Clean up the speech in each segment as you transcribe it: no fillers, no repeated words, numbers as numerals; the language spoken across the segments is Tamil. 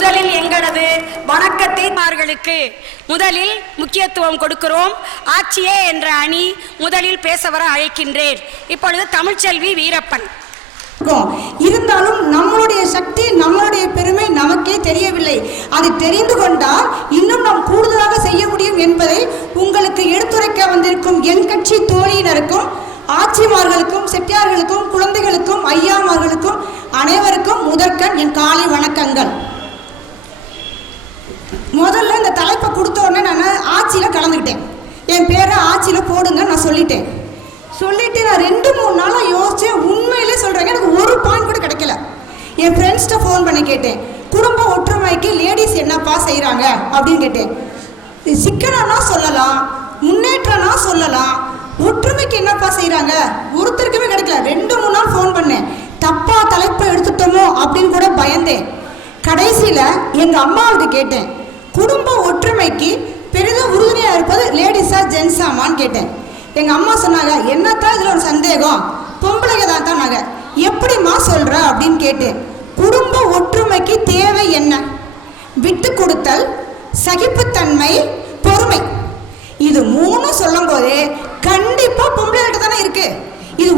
முதலில் எங்களது வணக்கத்தை முதலில் முக்கியத்துவம் கொடுக்கிறோம். ஆட்சியே என்ற அணி முதலில் பேச வர அழைக்கின்றேன். இப்பொழுது தமிழ்ச்செல்வி வீரப்பன். இருந்தாலும் நம்மளுடைய சக்தி, நம்மளுடைய பெருமை நமக்கே தெரியவில்லை. அது தெரிந்து கொண்டால் இன்னும் நாம் கூடுதலாக செய்ய முடியும் என்பதை உங்களுக்கு எடுத்துரைக்க வந்திருக்கும் என் கட்சி தோழியினருக்கும், ஆட்சிமார்களுக்கும், செட்டியார்களுக்கும், குழந்தைகளுக்கும், ஐயாமார்களுக்கும் அனைவருக்கும் முதற்கண் என் காலை வணக்கங்கள். முதல்ல இந்த தலைப்பை கொடுத்த உடனே நான் ஆட்சியில் கலந்துக்கிட்டேன். என் பேரை ஆட்சியில் போடுங்க நான் சொல்லிட்டு நான் 2-3 நாளாக யோசித்தேன். உண்மையிலே சொல்கிறேங்க, எனக்கு ஒரு பாயிண்ட் கூட கிடைக்கல. என் ஃப்ரெண்ட்ஸ்கிட்ட ஃபோன் பண்ணி கேட்டேன், குடும்ப ஒற்றுமைக்கு லேடிஸ் என்னப்பா செய்கிறாங்க அப்படின்னு கேட்டேன். சிக்கனம்னா சொல்லலாம், முன்னேற்றம்னா சொல்லலாம், ஒற்றுமைக்கு என்னப்பா செய்கிறாங்க ஒருத்தருக்குமே கிடைக்கல. 2-3 நாள் ஃபோன் பண்ணேன். தப்பா தலைப்பை எடுத்துட்டோமோ அப்படின்னு கூட பயந்தேன். கடைசியில் எங்கள் அம்மாவுக்கு கேட்டேன், குடும்ப ஒற்றுமைக்கு பெரிதும் உறுதுணையாக இருப்பது லேடிஸா ஜென்ஸாமான்னு கேட்டேன். எங்கள் அம்மா சொன்னாங்க, என்னத்தான் இதில் ஒரு சந்தேகம், பொம்பளைங்க தான் நாங்கள். எப்படிம்மா சொல்கிற அப்படின்னு கேட்டேன். குடும்ப ஒற்றுமைக்கு தேவை என்ன? விட்டு கொடுத்தல், சகிப்புத்தன்மை, பொறுமை. இது 3 சொல்லும் போதே கண்டிப்பாக பொம்பளைகிட்ட தானே இருக்கு. இது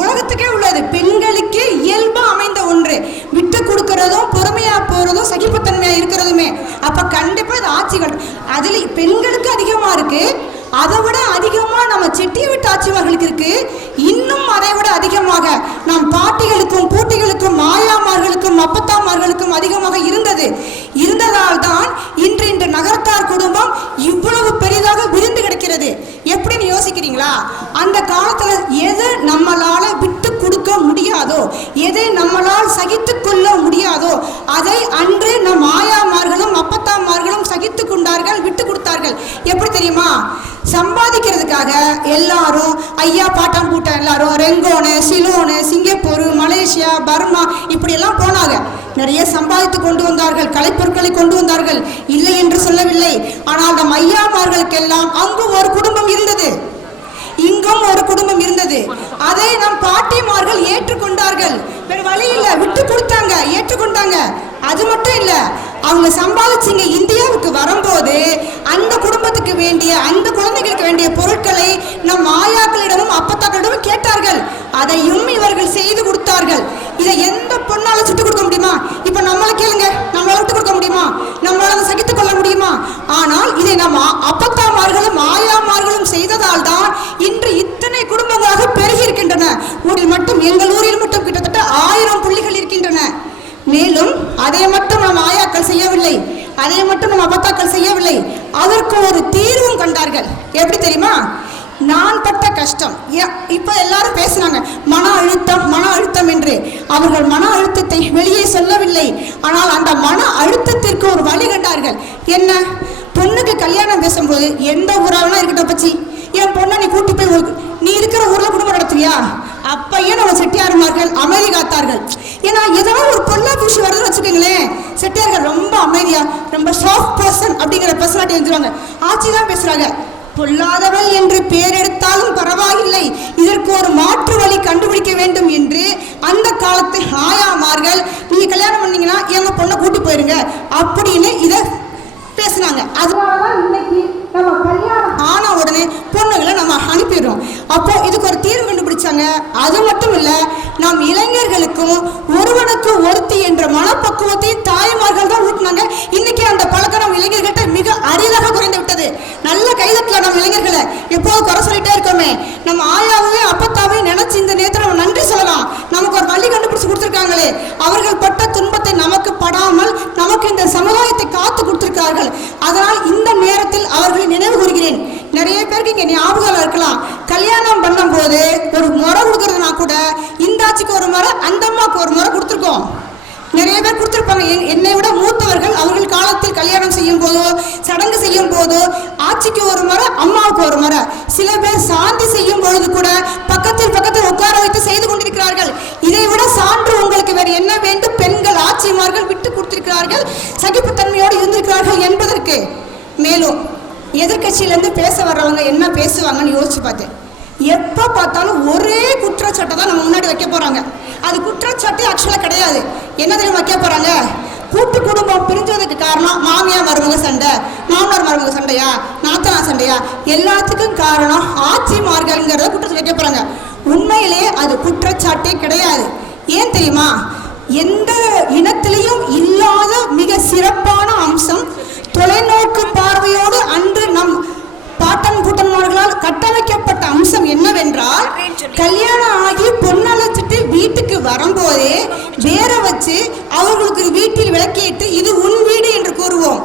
உலகத்துக்கே உள்ளது, பெண்களுக்கே இயல்பா அமைந்த ஒன்று. விட்டு கொடுக்கறதும், பொறுமையா போறதும், சகிப்புத்தன்மையா இருக்கிறதுமே. அப்ப கண்டிப்பா இது ஆட்சிகள் அதுல பெண்களுக்கு அதிகமா இருக்கு. அதை விட அதிகமாக நம்ம செட்டிய விட்டு ஆட்சிமார்களுக்கு இருக்கு. இன்னும் அதை விட அதிகமாக நம் பாட்டிகளுக்கும், பூட்டிகளுக்கும், மாயாமார்களுக்கும், அப்பத்தாமார்களுக்கும் அதிகமாக இருந்ததால் தான் இன்று நகரத்தார் குடும்பம் இவ்வளவு பெரிதாக விரிந்து கிடக்கிறது. எப்படின்னு யோசிக்கிறீங்களா? அந்த காலத்துல எது நம்மளால விட்டு கொடுக்க முடியாதோ, எதை நம்மளால் சகித்து கொள்ள முடியாதோ அதை அன்று நம் ஆயாமார்களும் அப்பத்தாமார்களும் சகித்து கொண்டார்கள், விட்டு கொடுத்தார்கள். எப்படி தெரியுமா? சம்பாதிக்கிறதுக்காக எல்லாரும் ஐயா பாட்டம் கூட்டம் எல்லாரும் ரெங்கோனு, சிலோனு, சிங்கப்பூர், மலேசியா, பர்மா இப்படி எல்லாம் போனாங்க. நிறைய சம்பாதித்து கொண்டு வந்தார்கள், கலைப்பொருட்களை கொண்டு வந்தார்கள், இல்லை என்று சொல்லவில்லை. ஆனால் நம் ஐயாமார்களுக்கெல்லாம் அங்கு ஒரு குடும்பம் இருந்தது, இங்கும் ஒரு குடும்பம் இருந்தது. அதை நம் பாட்டிமார்கள் ஏற்றுக்கொண்டார்கள். வேறு வழி இல்லை, விட்டு கொடுத்தாங்க, ஏற்றுக்கொண்டாங்க. அது மட்டும் இல்லை, அவங்க சம்பாதிச்சிங்க இந்தியாவுக்கு வரும்போது அந்த குடும்பத்துக்கு வேண்டிய, அந்த குழந்தைகளுக்கு வேண்டிய பொருட்களை நம் ஆயாக்களிடமும் அப்பத்தாக்களிடமும் கேட்டார்கள். அதையும் இவர்கள் செய்து கொடுத்தார்கள். இதை எந்த பொண்ணால சுட்டு கொடுக்க முடியுமா? இப்ப நம்மளை கேளுங்க, நம்மளால விட்டு கொடுக்க முடியுமா? நம்மளால சகித்துக் கொள்ள முடியுமா? ஆனால் இதை நம்ம அப்பத்தாமார்களும் ஆயாமார்களும் செய்ததால் தான் இன்று இத்தனை குடும்பங்களாக பெருகி இருக்கின்றன. ஊரில் மட்டும், எங்கள் ஊரில் மட்டும் கிட்டத்தட்ட 1000 புள்ளிகள் இருக்கின்றன. மேலும் அதை மட்டும் நம் ஆயாக்கள் செய்யவில்லை, அதை மட்டும் நம் அப்பத்தாக்கள் செய்யவில்லை, அதற்கு ஒரு தீர்வும் கண்டார்கள். எப்படி தெரியுமா? நான் பட்ட கஷ்டம். இப்ப எல்லாரும் பேசுறாங்க மன அழுத்தம், மன அழுத்தம் என்று. அவர்கள் மன அழுத்தத்தை வெளியே சொல்லவில்லை. ஆனால் அந்த மன அழுத்தத்திற்கு ஒரு வழி கண்டார்கள். என்ன? பொண்ணுக்கு கல்யாணம் பேசும்போது எந்த ஊராவனா இருக்கட்டும், பச்சி என் பொண்ணை நீ கூட்டி போய் நீ இருக்கிற ஊர்ல குடும்பம் நடத்துவியா? அப்பயே நம்ம செட்டியார்மார்கள் அமைதி காத்தார்கள். ஏன்னா ஏதாவது ஒரு பொல்லா பூசி வருதுன்னு வச்சுக்கோங்களேன், செட்டியார்கள் ரொம்ப அமைதியா, ரொம்ப சாஃப்ட் பர்சன் அப்படிங்கிற பர்சனாலிட்டி வந்துருவாங்க. ஆட்சி தான் பேசுறாங்க. பொல்லாதவள் என்று பேர் எடுத்தாலும் பரவாயில்லை, இதற்கு ஒரு மாற்று வழி கண்டுபிடிக்க வேண்டும் என்று அந்த காலத்து ஆயாமார்கள், நீங்க கல்யாணம் பண்ணீங்கன்னா எங்க பொண்ணை கூட்டி போயிருங்க அப்படின்னு இதை பேசினாங்க. அதனாலதான் இன்னைக்கு நம்ம கல்யாணம் ஆன உடனே பொண்ணுகளை நம்ம அனுப்பிடுறோம். அப்போ இதுக்கு ஒரு தீர்வு கண்டுபிடிச்சாங்க. அது மட்டும் இல்ல, நாம் இளைஞர்களுக்கும் ஒருவனுக்கு ஒருத்தி என்ற மனப்பக்குவத்தை தாய்மார்கள் தான் ஊட்டினாங்க. இன்னைக்கு அந்த பழக்கம் நம்ம இளைஞர்கள்ட்ட மிக அரிதாக குறைந்து விட்டது. நல்ல கைதட்டல நம்ம இளைஞர்களை. எப்போது குறை சொல்லிட்டே இருக்கோமே, நம்ம ஆயாவே அப்பத்தாவே நினைச்சு இந்த நேரத்தில் நம்ம நன்றி சொல்லலாம். நமக்கு ஒரு வழி கண்டுபிடிச்சு கொடுத்துருக்காங்களே, அவர்கள் பட்ட துன்பத்தை நமக்கு படாமல் நமக்கு இந்த சமுதாயத்தை காத்து கொடுத்திருக்கார்கள். அதனால் இந்த நேரத்தில் அவர்களை நினைவு கூறுகிறேன். நிறைய பேருக்கு இங்க ஞாபகம் இருக்கலாம், கல்யாணம் பண்ணும் போது ஒரு முறை கொடுக்கறதுனா கூட இந்த ஆட்சிக்கு ஒரு முறை, அந்த அம்மாவுக்கு ஒரு முறை கொடுத்துருக்கோம். நிறைய பேர் கொடுத்துருப்பாங்க. என்னை விட மூத்தவர்கள் அவர்கள் காலத்தில் கல்யாணம் செய்யும் போதோ, சடங்கு செய்யும் போதோ ஆட்சிக்கு ஒரு முறை, அம்மாவுக்கு ஒரு முறை. சில பேர் சாந்தி செய்யும் பொழுது கூட பக்கத்தில் உட்கார வைத்து செய்து கொண்டிருக்கிறார்கள். இதை விட சான்று உங்களுக்கு வேறு என்ன வேண்டும்? பெண்கள் ஆட்சிமார்கள் விட்டு கொடுத்திருக்கிறார்கள், சகிப்புத்தன்மையோடு இருந்திருக்கிறார்கள் என்பதற்கு. மேலும் எதிர்கட்சியிலேருந்து பேச வர்றவங்க என்ன பேசுவாங்கன்னு யோசிச்சு பார்த்தேன். எப்போ பார்த்தாலும் ஒரே குற்றச்சாட்டை தான் நம்ம முன்னாடி வைக்க போகிறாங்க. அது குற்றச்சாட்டு ஆக்சுவலாக கிடையாது. என்ன தெரியும் வைக்க போகிறாங்க? கூட்டு குடும்பம் காரணம் மாமியார் மருமக சண்டை, மாமனார் மருமக சண்டையா, நாத்தனா சண்டையா, எல்லாத்துக்கும் காரணம் ஆட்சிமார்கள்ங்கிறத குற்றச்சாட்டு வைக்க போறாங்க. உண்மையிலே அது குற்றச்சாட்டே கிடையாது. ஏன் தெரியுமா? எந்த இனத்திலையும் இல்லாத மிக சிறப்பான அம்சம், தொலைநோக்கு பார்வையோடு அன்று நம் பாட்டன் கூட்டன்மார்களால் கட்டமைக்கப்பட்ட அம்சம் என்னவென்றால், கல்யாணம் ஆகி பொண்ணழைச்சிட்டு வீட்டுக்கு வரும்போதே வேற வச்சு அவர்களுக்கு வீட்டில் விளக்கிட்டு இது உன் வீடு என்று கூறுவோம்.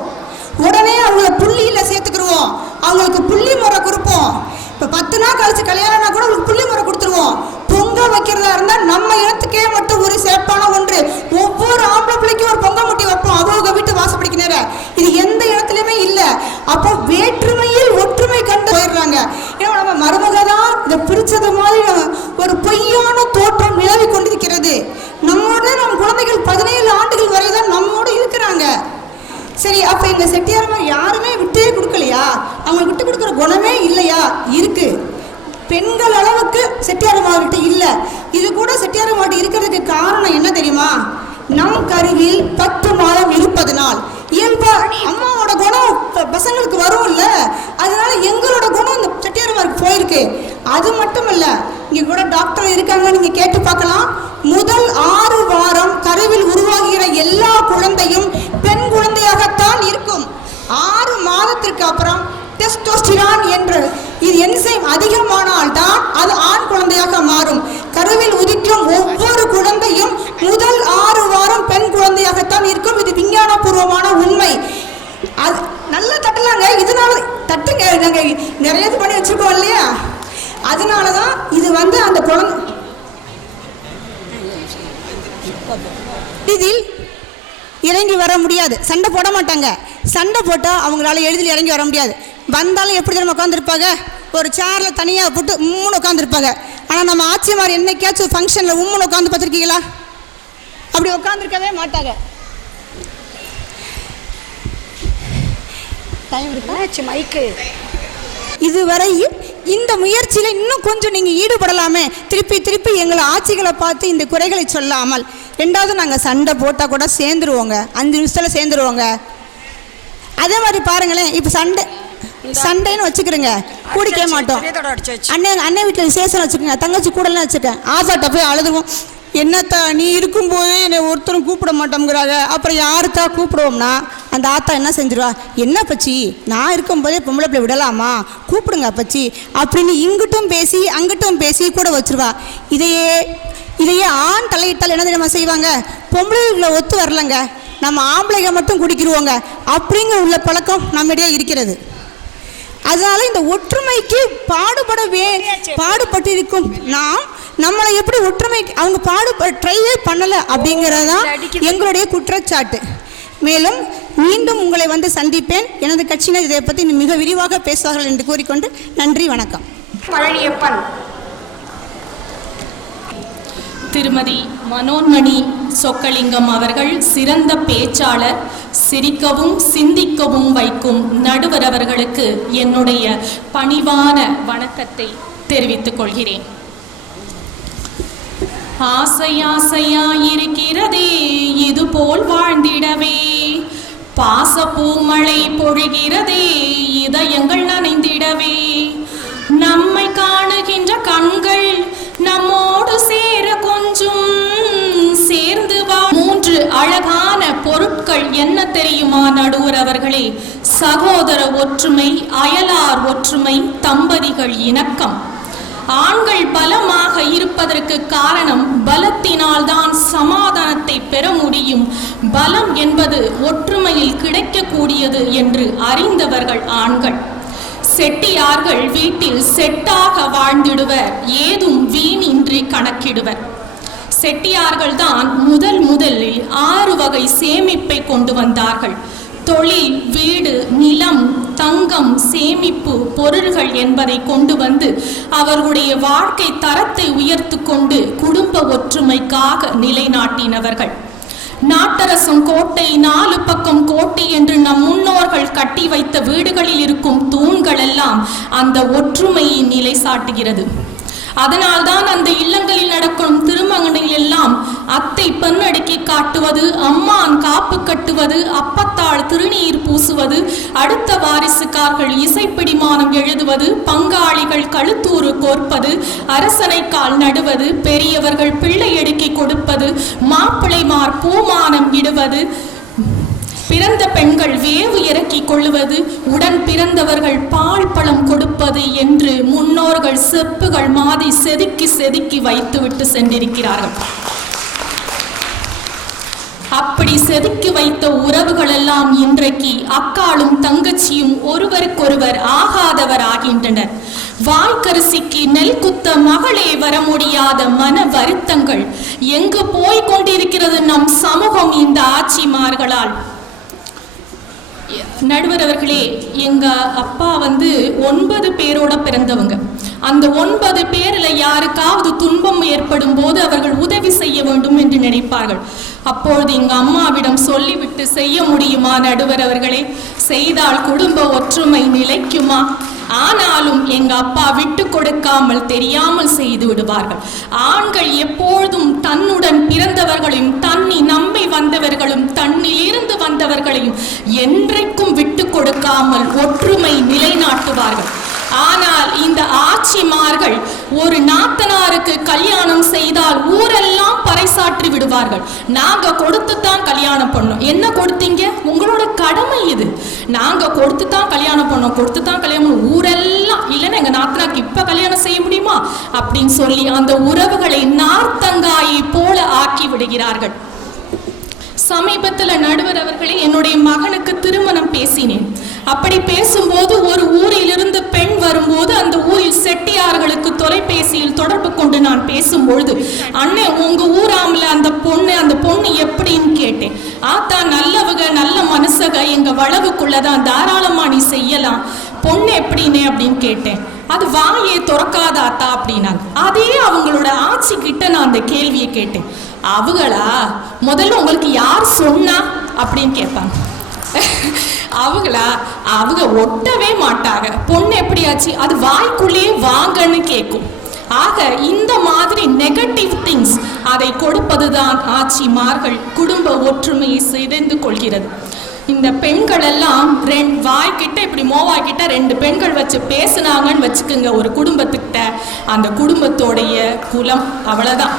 உடனே அவங்கள புள்ளியில சேர்த்துக்கிடுவோம், அவங்களுக்கு புள்ளி முறை கொடுப்போம். இப்போ 10 நாள் கழிச்சு கல்யாணம்னா கூட அவங்களுக்கு புள்ளி முறை கொடுத்துருவோம். பொங்க வைக்கிறதா இருந்தால் நம்ம இனத்துக்கே மட்டும் ஒரு சிறப்பான ஒன்று. ஒவ்வொரு ஆம்பளை பிள்ளைக்கும் ஒரு பொங்க முட்டி வைப்போம் அவங்க வீட்டு வாசப்படிக்கு நேர. இது எந்த இடத்துலையுமே இல்லை. அப்போ வேற்றுமையில் ஒற்றுமை கண்டு போயிடுறாங்க. ஏன்னா நம்ம மருமக தான் இதை பிரிச்சது மாதிரி ஒரு பொய்யான தோற்றம் நிலவி கொண்டிருக்கிறது. நம்மோட நம்ம குழந்தைகள் 17 ஆண்டுகள் வரை தான் நம்மோடு இருக்கிறாங்க. சரி, அப்போ எங்கள் செட்டியார் யாருமே விட்டே கொடுக்கலையா? அவங்களுக்கு விட்டு கொடுக்குற குணமே இல்லையா? இருக்கு. பெண்கள் அளவுக்கு செட்டியார் மாவட்ட இல்லை. இது கூட செட்டியார் மாவட்டம் இருக்கிறதுக்கு காரணம் என்ன தெரியுமா? நம் கருவில் 10 மாதம் இருப்பது நாள் இயல்பா அம்மாவோட குணம் பசங்களுக்கு வரும் இல்ல, அதனால எங்களோட குணம் இந்த செட்டியார்மாருக்கு போயிருக்கு. அது மட்டும் இல்ல, இங்க கூட டாக்டர் இருக்காங்க, நீங்க கேட்டு பார்க்கலாம். முதல் 6 வாரம் கருவில் உருவாகிற எல்லா குழந்தையும் பெண் குழந்தையாகத்தான் இருக்கும். 6 மாதத்திற்கு அப்புறம் டெஸ்டோஸ்டிரான் என்ற இது என்சைம் அதிகமானால் தான் அது ஆண் குழந்தையாக மாறும். கருவில் உதிக்கும் ஒவ்வொரு குழந்தையும் முதல் 6 வாரம் பெண் குழந்தையாகத்தான் இருக்கும். இது விஞ்ஞானபூர்வமான உண்மை. அது நல்லா தட்டலாங்க, இதனால தட்டுங்க, நாங்கள் நிறைய பண்ணி வச்சிருக்கோம் இல்லையா? அதனாலதான் இது அந்த குழந்தை இதில் இறங்கி வர முடியாது. சண்டை போட மாட்டாங்க. சண்டை போட்டால் அவங்களால எளிதில் இறங்கி வர முடியாது. வந்தாலும் எப்படி நம்ம உட்காந்துருப்பாங்க? ஒரு சேரில் தனியாக போட்டு உம்முன்னு உட்காந்துருப்பாங்க. ஆனால் நம்ம ஆட்சிமார் என்னைக்காச்சும் ஃபங்க்ஷனில் உம்முன்னு உட்காந்து பார்த்துருக்கீங்களா? அப்படி உட்காந்துருக்கவே மாட்டாங்க. டைம் இருக்கு மைக்கு. இதுவரை இந்த முயற்சியில் இன்னும் கொஞ்சம் நீங்கள் ஈடுபடலாமே. திருப்பி திருப்பி எங்களை ஆட்சிகளை பார்த்து இந்த குறைகளை சொல்லாமல். 2வது, நாங்கள் சண்டை போட்டால் கூட சேர்ந்துருவோங்க, 5 நிமிஷத்தில் சேர்ந்துருவோங்க. அதே மாதிரி பாருங்களேன், இப்போ சண்டைன்னு வச்சுக்கிறேங்க, கூடிக்க மாட்டோம். அண்ணன் வீட்டில் விசேஷம் வச்சுக்கோங்க, தங்கச்சி கூடலாம் வச்சுருக்கேன். ஆசாட்ட போய் அழுதுருவோம். என்னத்தா நீ இருக்கும்போதே என்னை ஒருத்தரும் கூப்பிட மாட்டோங்கிறாங்க, அப்புறம் யாருத்தா கூப்பிடுவோம்னா அந்த ஆத்தா என்ன செஞ்சிருவா? என்ன பச்சி, நான் இருக்கும்போதே பொம்பளை பிள்ளை விடலாமா, கூப்பிடுங்க பச்சி அப்படின்னு இங்கிட்டும் பேசி அங்கிட்டும் பேசி கூட வச்சிருவா. இதையே ஆண் தலையிட்டால் என்ன தெரியுமா செய்வாங்க? பொம்பளைகளை ஒத்து வரலங்க, நம்ம ஆம்பளைங்க மட்டும் குடிக்கிடுவோங்க அப்படிங்கிற உள்ள பழக்கம் நம்மிடையே இருக்கிறது. அதனால இந்த ஒற்றுமைக்கு பாடுபட்டு இருக்கும் நாம் நம்மளை எப்படி ஒற்றுமை அவங்க ட்ரைவே பண்ணலை அப்படிங்கிறதான் எங்களுடைய குற்றச்சாட்டு. மேலும் மீண்டும் உங்களை சந்திப்பேன். எனது கட்சியினர் இதை பற்றி மிக விரிவாக பேசுவார்கள் என்று கூறிக்கொண்டு நன்றி, வணக்கம். பழனியப்பன். திருமதி மனோன்மணி சொக்கலிங்கம் அவர்கள் சிறந்த பேச்சாளர், சிரிக்கவும் சிந்திக்கவும் வைக்கும் நடுவர் அவர்களுக்கு என்னுடைய பணிவான வணக்கத்தை தெரிவித்துக் கொள்கிறேன். ஆசையாசையாயிருக்கிறதே இது போல் வாழ்ந்திடவே, பாசப்பூமழை பொழிகிறதே இதயங்கள் நனைந்திடவே, நம்மை காணுகின்ற கண்கள் நம்மோடு சேர கொஞ்சம் சேர்ந்து வா. 3 அழகான பொருட்கள் என்ன தெரியுமா நடுவர் அவர்களே? சகோதர ஒற்றுமை, அயலார் ஒற்றுமை, தம்பதிகள் இணக்கம். ஆண்கள் பலமாக இருப்பதற்கு காரணம் பலத்தினால் தான் சமாதானத்தை பெற முடியும். பலம் என்பது ஒற்றுமையில் கிடைக்கக்கூடியது என்று அறிந்தவர்கள் ஆண்கள். செட்டியார்கள் வீட்டில் செட்டாக வாழ்ந்திடுவர், ஏதும் வீணின்றி கணக்கிடுவர். செட்டியார்கள் தான் முதலில் 6 வகை சேமிப்பை கொண்டு வந்தார்கள். தொழில், வீடு, நிலம், தங்கம், சேமிப்பு, பொருள்கள் என்பதை கொண்டு வந்து அவர்களுடைய வாழ்க்கை தரத்தை உயர்த்து கொண்டு குடும்ப ஒற்றுமைக்காக நிலைநாட்டினவர்கள். நாட்டரசம் கோட்டை, 4 பக்கம் கோட்டை என்று நம் முன்னோர்கள் கட்டி வைத்த வீடுகளில் இருக்கும் தூண்கள் எல்லாம் அந்த ஒற்றுமையை நிலை சாட்டுகிறது. அதனால்தான் அந்த இல்லங்களில் நடக்கும் திருமணங்களில் எல்லாம் அத்தை பெண்ணடுக்கி காட்டுவது, அம்மான் காப்பு கட்டுவது, அப்பத்தாள் திருநீர் பூசுவது, அடுத்த வாரிசுக்கார்கள் இசைப்பிடிமானம் எழுதுவது, பங்காளிகள் கழுத்தூறு கோர்ப்பது, அரசனை கால் நடுவது, பெரியவர்கள் பிள்ளை எடுக்கி கொடுப்பது, மாப்பிள்ளைமார் பூமானம் இடுவது, பிறந்த பெண்கள் வேவு இறக்கிக் கொள்ளுவது, உடன் பிறந்தவர்கள் பால் பழம் கொடுப்பது என்று முன்னோர்கள் செப்புகள் மாதி செதுக்கி செதுக்கி வைத்துவிட்டு சென்றிருக்கிறார்கள். அப்படி செதுக்கி வைத்த உறவுகள் எல்லாம் இன்றைக்கு அக்காளும் தங்கச்சியும் ஒருவருக்கொருவர் ஆகாதவர் ஆகின்றனர். வாய்க்கரிசிக்கு நெல் குத்த மகளே வர முடியாத மன வருத்தங்கள் எங்கு போய் கொண்டிருக்கிறது நம் சமூகம் இந்த ஆட்சிமார்களால். நடுவர் அவர்களே, எங்க அப்பா 9 பேரோட பிறந்தவங்க. அந்த 9 பேர்ல யாருக்காவது துன்பம் ஏற்படும் போது அவர்கள் உதவி செய்ய வேண்டும் என்று நினைப்பார்கள். அப்பொழுது எங்க அம்மாவிடம் சொல்லிவிட்டு செய்ய முடியுமா நடுவர் அவர்களே? செய்தால் குடும்ப ஒற்றுமை நிலைக்குமா? ஆனாலும் எங்க அப்பா விட்டு கொடுக்காமல் தெரியாமல் செய்து விடுவார்கள். ஆண்கள் எப்பொழுதும் தன்னுடன் பிறந்தவர்களையும் தன்னை நம்பி வந்தவர்களும் தன்னிலிருந்து வந்தவர்களையும் என்றைக்கும் விட்டு கொடுக்காமல் ஒற்றுமை நிலைநாட்டுவார்கள். ஆனால் இந்த ஆட்சிமார்கள் ஒரு நாத்தனாருக்கு கல்யாணம் செய்தால் ஊரெல்லாம் பறைசாற்றி விடுவார்கள். நாங்க கொடுத்துத்தான் கல்யாணம் பண்ணோம். என்ன கொடுத்தீங்க? உங்களோட கடமை இது. நாங்க கொடுத்துத்தான் கல்யாணம் பண்ணோம், கொடுத்துத்தான் கல்யாணம், ஊரெல்லாம் இல்லைன்னா எங்க நாத்தனாருக்கு இப்ப கல்யாணம் செய்ய முடியுமா அப்படின்னு சொல்லி அந்த உறவுகளை நார்த்தங்காயை போல ஆக்கி விடுகிறார்கள். சமீபத்தில் நடுவர் அவர்களே, என்னுடைய மகனுக்கு திருமணம் பேசினேன். அப்படி பேசும்போது ஒரு ஊரிலிருந்து பெண் வரும்போது அந்த ஊரில் செட்டியார்களுக்கு தொலைபேசியில் தொடர்பு கொண்டு நான் பேசும்பொழுது, அண்ணே உங்க ஊராமல அந்த பொண்ணு எப்படின்னு கேட்டேன். ஆத்தா நல்லவங்க, நல்ல மனுஷக, எங்க வளவுக்குள்ளதான், தாராளமா நீ செய்யலாம், பொண்ணு எப்படின்னே அப்படின்னு கேட்டேன். அது வாயே திறக்காதாத்தா அப்படின்னாங்க. அதே அவங்களோட ஆட்சி கிட்ட நான் அந்த கேள்வியை கேட்டேன். அவங்களா முதல்ல உங்களுக்கு யார் சொன்னா அப்படின்னு கேட்பாங்க. அவங்க ஒட்டவே மாட்டாங்க. பொண்ணு எப்படியாச்சு அது வாய்க்குள்ளே வாங்கன்னு கேட்கும். ஆக இந்த மாதிரி நெகட்டிவ் திங்ஸ் அதை கொடுப்பதுதான் ஆட்சிமார்கள் குடும்ப ஒற்றுமையை சிதைந்து கொள்கிறது. இந்த பெண்கள் எல்லாம் வாய்க்கிட்ட இப்படி மோவாய்க்கிட்ட 2 பெண்கள் வச்சு பேசுனாங்கன்னு வச்சுக்கோங்க ஒரு குடும்பத்துக்கிட்ட, அந்த குடும்பத்தோடைய குலம் அவ்வளவுதான்.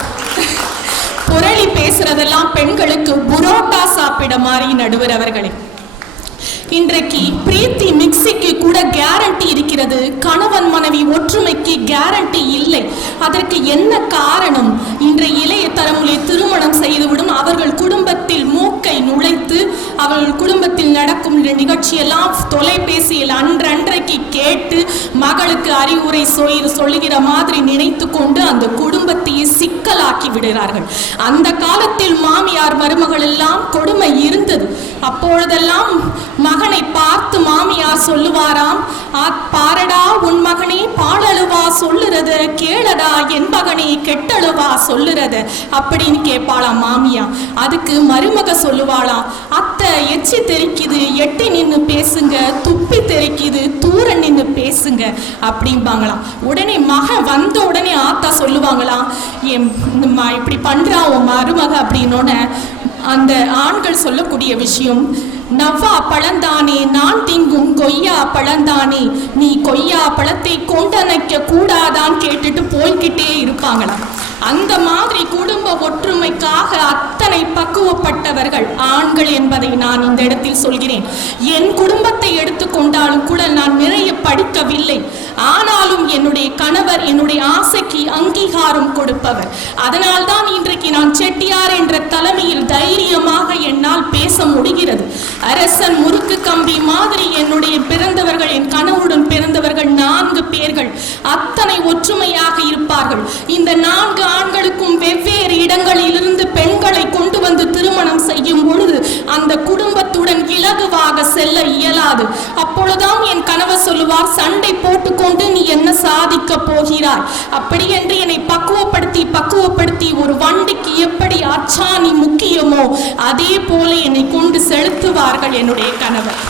புரளி பேசுறதெல்லாம் பெண்களுக்கு புரோட்டா சாப்பிட மாதிரி நடுவர் அவர்களே. இன்றைக்கு பிரீத்தி மிக்சிக்கு கூட கேரண்டி இருக்கிறது, கணவன் மனைவி ஒற்றுமைக்கு கேரண்டி இல்லை. அதற்கு என்ன காரணம்? இன்றைய இளைய தலைமுறை திருமணம் செய்துவிடும், அவர்கள் குடும்பத்தில் மூக்கை நுழைத்து அவர்கள் குடும்பத்தில் நடக்கும் நிகழ்ச்சியெல்லாம் தொலைபேசியில் அன்றைக்கு கேட்டு மகளுக்கு அறிவுரை சொல்லுகிற மாதிரி நினைத்து கொண்டு அந்த குடும்பத்தையே சிக்கலாக்கி விடுகிறார்கள். அந்த காலத்தில் மாமியார் மருமகள் எல்லாம் கொடுமை இருந்தது. அப்பொழுதெல்லாம் மகனை பார்த்து மாமியார் சொல்லுவாராம், பாரடா உன் மகனே பாடழுவா சொல்லுறது, கேளடா என் மகனே கெட்டழுவா சொல்லுறது அப்படின்னு கேட்பாளாம் மாமியா. அதுக்கு மருமக சொல்லுவாளாம், அத்தை எச்சி தெரிக்குது எட்டி நின்று பேசுங்க, துப்பி தெரிக்குது தூர நின்று பேசுங்க அப்படிம்பாங்களாம். உடனே மகன் வந்த உடனே ஆத்தா சொல்லுவாங்களாம், இப்படி பண்றா உன் மருமக அப்படின்னோட அந்த ஆண்கள் சொல்லக்கூடிய விஷயம், நவ்வா பழந்தானே நான் திங்கும் கொய்யா பழந்தானே, நீ கொய்யா பழத்தை கொண்டனைக்க கூடாதான் கேட்டுட்டு போய்கிட்டே இருப்பாங்களாம். அந்த மாதிரி குடும்ப ஒற்றுமைக்காக அத்தனை பக்குவப்பட்டவர்கள் ஆண்கள் என்பதை நான் இந்த இடத்தில் சொல்கிறேன். என் குடும்பத்தை எடுத்துக்கொண்டாலும் கூட நான் நிறைய படிக்கவில்லை, ஆனாலும் என்னுடைய கணவர் என்னுடைய ஆசைக்கு அங்கீகாரம் கொடுப்பவர். அதனால்தான் இன்றைக்கு நான் செட்டியார் என்ற தலைமையில் தைரியமாக என்னால் பேச முடிகிறது. அரசன் முறுக்கு கம்பி மாதிரி என்னுடைய பிறந்தவர்கள், என் கணவருடன் பிறந்தவர்கள் 4 பேர்கள் அத்தனை ஒற்றுமையாக இருப்பார்கள். இந்த 4 ஆண்களுக்கும் வெவ்வேறு இடங்களிலிருந்து பெண்களை கொண்டு வந்து திருமணம் செய்யும் பொழுது அந்த குடும்பத்துடன் இலகுவாக செல்ல இயலாது. அப்பொழுதுதான் என் கணவர் சொல்லுவார், சண்டை போட்டுக்கொண்டு நீ என்ன சாதிக்க போகிறாய், அப்படி என்று என்னை பக்குவப்படுத்தி ஒரு வண்டிக்கு எப்படி அச்சாணி முக்கியமோ அதே போல என்னை கொண்டு செலுத்துவார்கள் என்னுடைய கணவர்.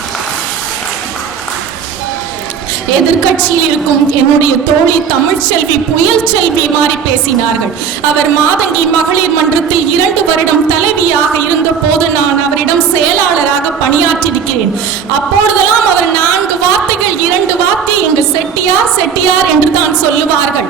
எதிர்கட்சியில் இருக்கும் என்னுடைய தோழி தமிழ்ச்செல்வி புயல் செல்வி மாறி பேசினார்கள். அவர் மாதங்கி மகளிர் மன்றத்தில் 2 வருடம் தலைவியாக இருந்த போது நான் அவரிடம் செயல் பார்த்திருக்கிறேன். அப்பொழுதெல்லாம் அவர் 4 வார்த்தைகள் 2 வார்த்தை எங்கு செட்டியார் செட்டியார் என்று தான் சொல்லுவார்கள்.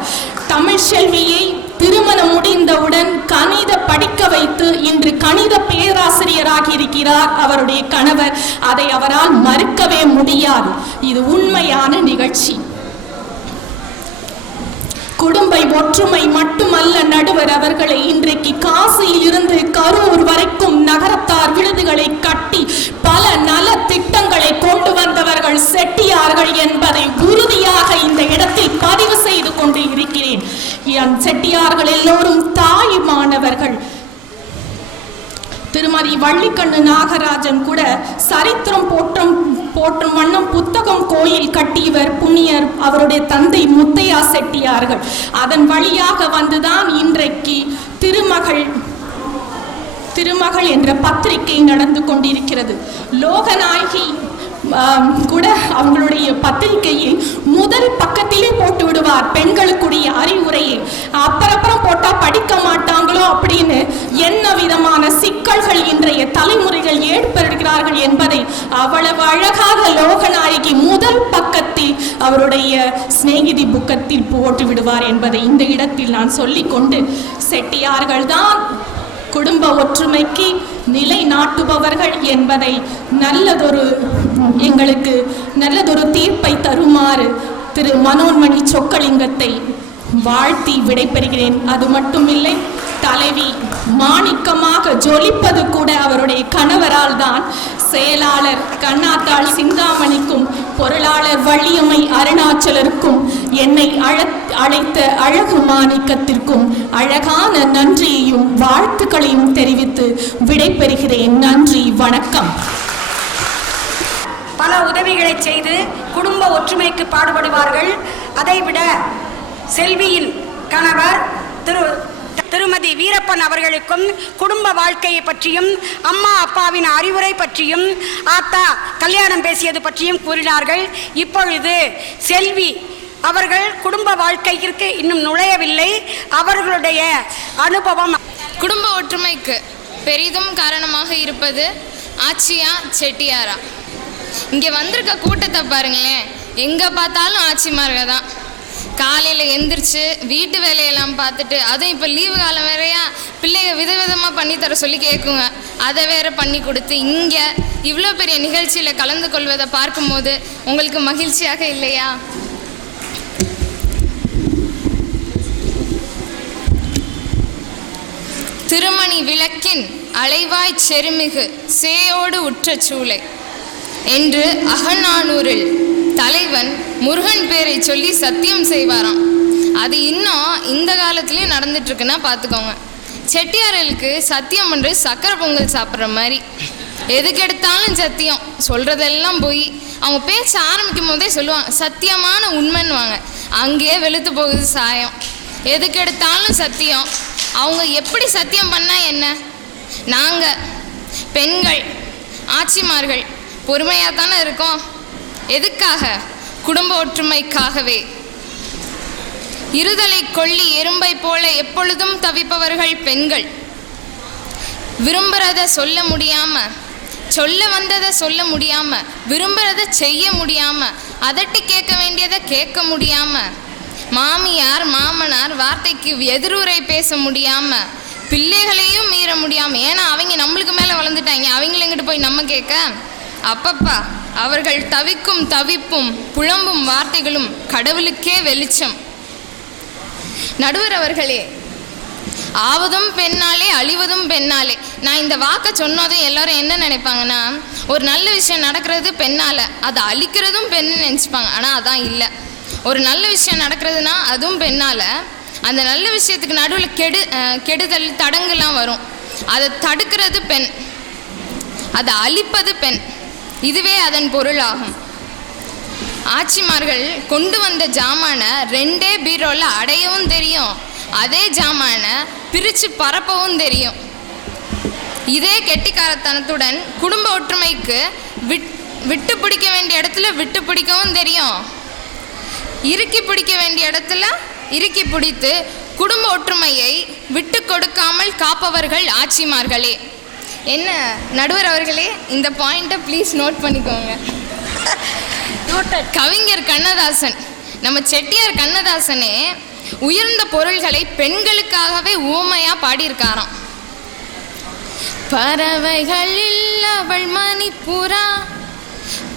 தமிழ் செல்வியை திருமணம் முடிந்தவுடன் கணித படிக்க வைத்து இன்று கணித பேராசிரியராகி இருக்கிறார் அவருடைய கணவர். அதை அவரால் மறுக்கவே முடியாது. இது உண்மையான நிகழ்ச்சி. குடும்ப ஒற்றுமை மட்டுமல்ல நடுவர் அவர்களை இன்றைக்கு காசியில் இருந்து கரூர் வரைக்கும் நகரத்தார் விடுதிகளை கட்டி பல நல திட்டங்களை கொண்டு வந்தவர்கள் செட்டியார்கள் என்பதை உறுதியாக இந்த இடத்தில் பதிவு செய்து கொண்டு இருக்கிறேன். செட்டியார்கள் எல்லோரும் தாயுமானவர்கள். திருமதி வள்ளிக்கண்ணு நாகராஜன் கூட சரித்திரம் போற்றும் வண்ணம் புத்தகம் கோயில் கட்டியவர் புண்ணியர் அவருடைய தந்தை முத்தையா செட்டியார்கள். அதன் வழியாக வந்துதான் இன்றைக்கு திருமகள் என்ற பத்திரிகை நடந்து கொண்டிருக்கிறது. லோகநாயகி கூட அவங்களுடைய பத்திரிகையில் முதல் பக்கத்திலே போட்டு விடுவார் பெண்களுக்குரிய அறிவுரையை. அப்புறம் போட்டா படிக்க மாட்டாங்களோ அப்படின்னு என்ன விதமான சிக்கல்கள் இன்றைய தலைமுறைகள் ஏற்படுகிறார்கள் என்பதை அவ்வளவு அழகாக லோகநாயகி முதல் பக்கத்தில் அவருடைய சிநேகிதி புக்கத்தில் போட்டு விடுவார் என்பதை இந்த இடத்தில் நான் சொல்லிக்கொண்டு, செட்டியார்கள் தான் குடும்ப ஒற்றுமைக்கு நிலை நாட்டுபவர்கள் என்பதை எங்களுக்கு நல்லதொரு தீர்ப்பை தருமாறு திரு மனோன்மணி சொக்கலிங்கத்தை வாழ்த்தி விடைபெறுகிறேன். அது மட்டுமில்லை, தலைவி மாணிக்கமாக ஜொலிப்பது கூட அவருடைய கணவரால் தான். செயலாளர் கண்ணாத்தாள் சிந்தாமணிக்கும் பொருளாளர் வள்ளியம்மை அருணாச்சலருக்கும் என்னை அழைத்த அழகு மாணிக்கத்திற்கும் அழகான நன்றியையும் வாழ்த்துக்களையும் தெரிவித்து விடைபெறுகிறேன். நன்றி, வணக்கம். பல உதவிகளை செய்து குடும்ப ஒற்றுமைக்கு பாடுபடுவார்கள். அதைவிட செல்வியின் கணவர் திருமதி வீரப்பன் அவர்களுக்கும் குடும்ப வாழ்க்கையை பற்றியும் அம்மா அப்பாவின் அறிவுரை பற்றியும் ஆத்தா கல்யாணம் பேசியது பற்றியும் கூறினார்கள். இப்பொழுது செல்வி அவர்கள் குடும்ப வாழ்க்கைக்கு இன்னும் நுழையவில்லை. அவர்களுடைய அனுபவம். குடும்ப ஒற்றுமைக்கு பெரிதும் காரணமாக இருப்பது ஆச்சியா செட்டியாரா. இங்கே வந்திருக்க கூட்டத்தை பாருங்களேன், எங்கே பார்த்தாலும் ஆச்சிமார்கள் தான். காலையில் எந்திரிச்சு வீட்டு வேலையெல்லாம் பார்த்துட்டு, அதுவும் இப்போ லீவு காலம் வேறையா, பிள்ளைங்க விதவிதமாக பண்ணித்தர சொல்லி கேட்குங்க. அதை வேற பண்ணி கொடுத்து இங்கே இவ்வளோ பெரிய நிகழ்ச்சியில் கலந்து கொள்வதை பார்க்கும்போது உங்களுக்கு மகிழ்ச்சியாக இல்லையா? திருமணி விளக்கின் அலைவாய் செருமிகு சேயோடு உற்ற சூளை என்று அகநானூரில் தலைவன் முருகன் பேரை சொல்லி சத்தியம் செய்வாராம். அது இன்னும் இந்த காலத்துலேயும் நடந்துட்டு இருக்குன்னா பார்த்துக்கோங்க. செட்டியார்களுக்கு சத்தியம் பண்ணுறது சக்கரை பொங்கல் சாப்பிட்ற மாதிரி. எதுக்கு எடுத்தாலும் சத்தியம், சொல்கிறதெல்லாம் போய். அவங்க பேச்ச ஆரம்பிக்கும் போதே சொல்லுவாங்க சத்தியமான உண்மைன்னுவாங்க. அங்கேயே வெளுத்து போகுது சாயம். எதுக்கு எடுத்தாலும் சத்தியம். அவங்க எப்படி சத்தியம் பண்ணால் என்ன? நாங்கள் பெண்கள் ஆட்சிமார்கள் பொறுமையாக தானே இருக்கோம். எதுக்காக? குடும்ப ஒற்றுமைக்காகவே. இருதலை கொள்ளி எறும்பை போல எப்பொழுதும் தவிப்பவர்கள் பெண்கள். விரும்புகிறத சொல்ல முடியாம, சொல்ல வந்ததை சொல்ல முடியாம, விரும்புகிறத செய்ய முடியாம, அதட்டி கேட்க வேண்டியதை கேட்க முடியாம, மாமியார் மாமனார் வார்த்தைக்கு எதிர்வுரை பேச முடியாம, பிள்ளைகளையும் மீற முடியாம. ஏன்னா அவங்க நம்மளுக்கு மேலே வளர்ந்துட்டாங்க, அவங்கள எங்கிட்டு போய் நம்ம கேட்க? அப்பப்பா, அவர்கள் தவிக்கும் தவிப்பும் புலம்பும் வார்த்தைகளும் கடவுளுக்கே வெளிச்சம். நடுவர் அவர்களே, ஆவதும் பெண்ணாலே அழிவதும் பெண்ணாலே. நான் இந்த வாக்கை சொன்னதும் எல்லாரும் என்ன நினைப்பாங்கன்னா, ஒரு நல்ல விஷயம் நடக்கிறது பெண்ணால், அதை அழிக்கிறதும் பெண்ணு நினச்சிப்பாங்க. ஆனால் அதான் இல்லை. ஒரு நல்ல விஷயம் நடக்கிறதுனா அதுவும் பெண்ணால். அந்த நல்ல விஷயத்துக்கு நடுவில் கெடுதல் தடங்கெல்லாம் வரும். அதை தடுக்கிறது பெண், அதை அழிப்பது பெண். இதுவே அதன் பொருளாகும். ஆட்சிமார்கள் கொண்டு வந்த ஜாமான 2 பீரோவில் அடையவும் தெரியும், அதே ஜாமான பிரித்து பரப்பவும் தெரியும். இதே கெட்டிக்காரத்தனத்துடன் குடும்ப ஒற்றுமைக்கு விட்டு பிடிக்க வேண்டிய இடத்துல விட்டு பிடிக்கவும் தெரியும், இறுக்கி பிடிக்க வேண்டிய இடத்துல இறுக்கி பிடித்து குடும்ப ஒற்றுமையை விட்டு கொடுக்காமல் காப்பவர்கள் ஆட்சிமார்களே. என்ன நடுவர் அவர்களே, இந்த பாயிண்ட்டை ப்ளீஸ் நோட் பண்ணிக்கோங்க. கவிஞர் கண்ணதாசன், நம்ம செட்டியார் கண்ணதாசனே உயர்ந்த பொருள்களை பெண்களுக்காகவே ஊமையா பாடியிருக்காராம். பறவைகளில் அவள் மணிப்புறா,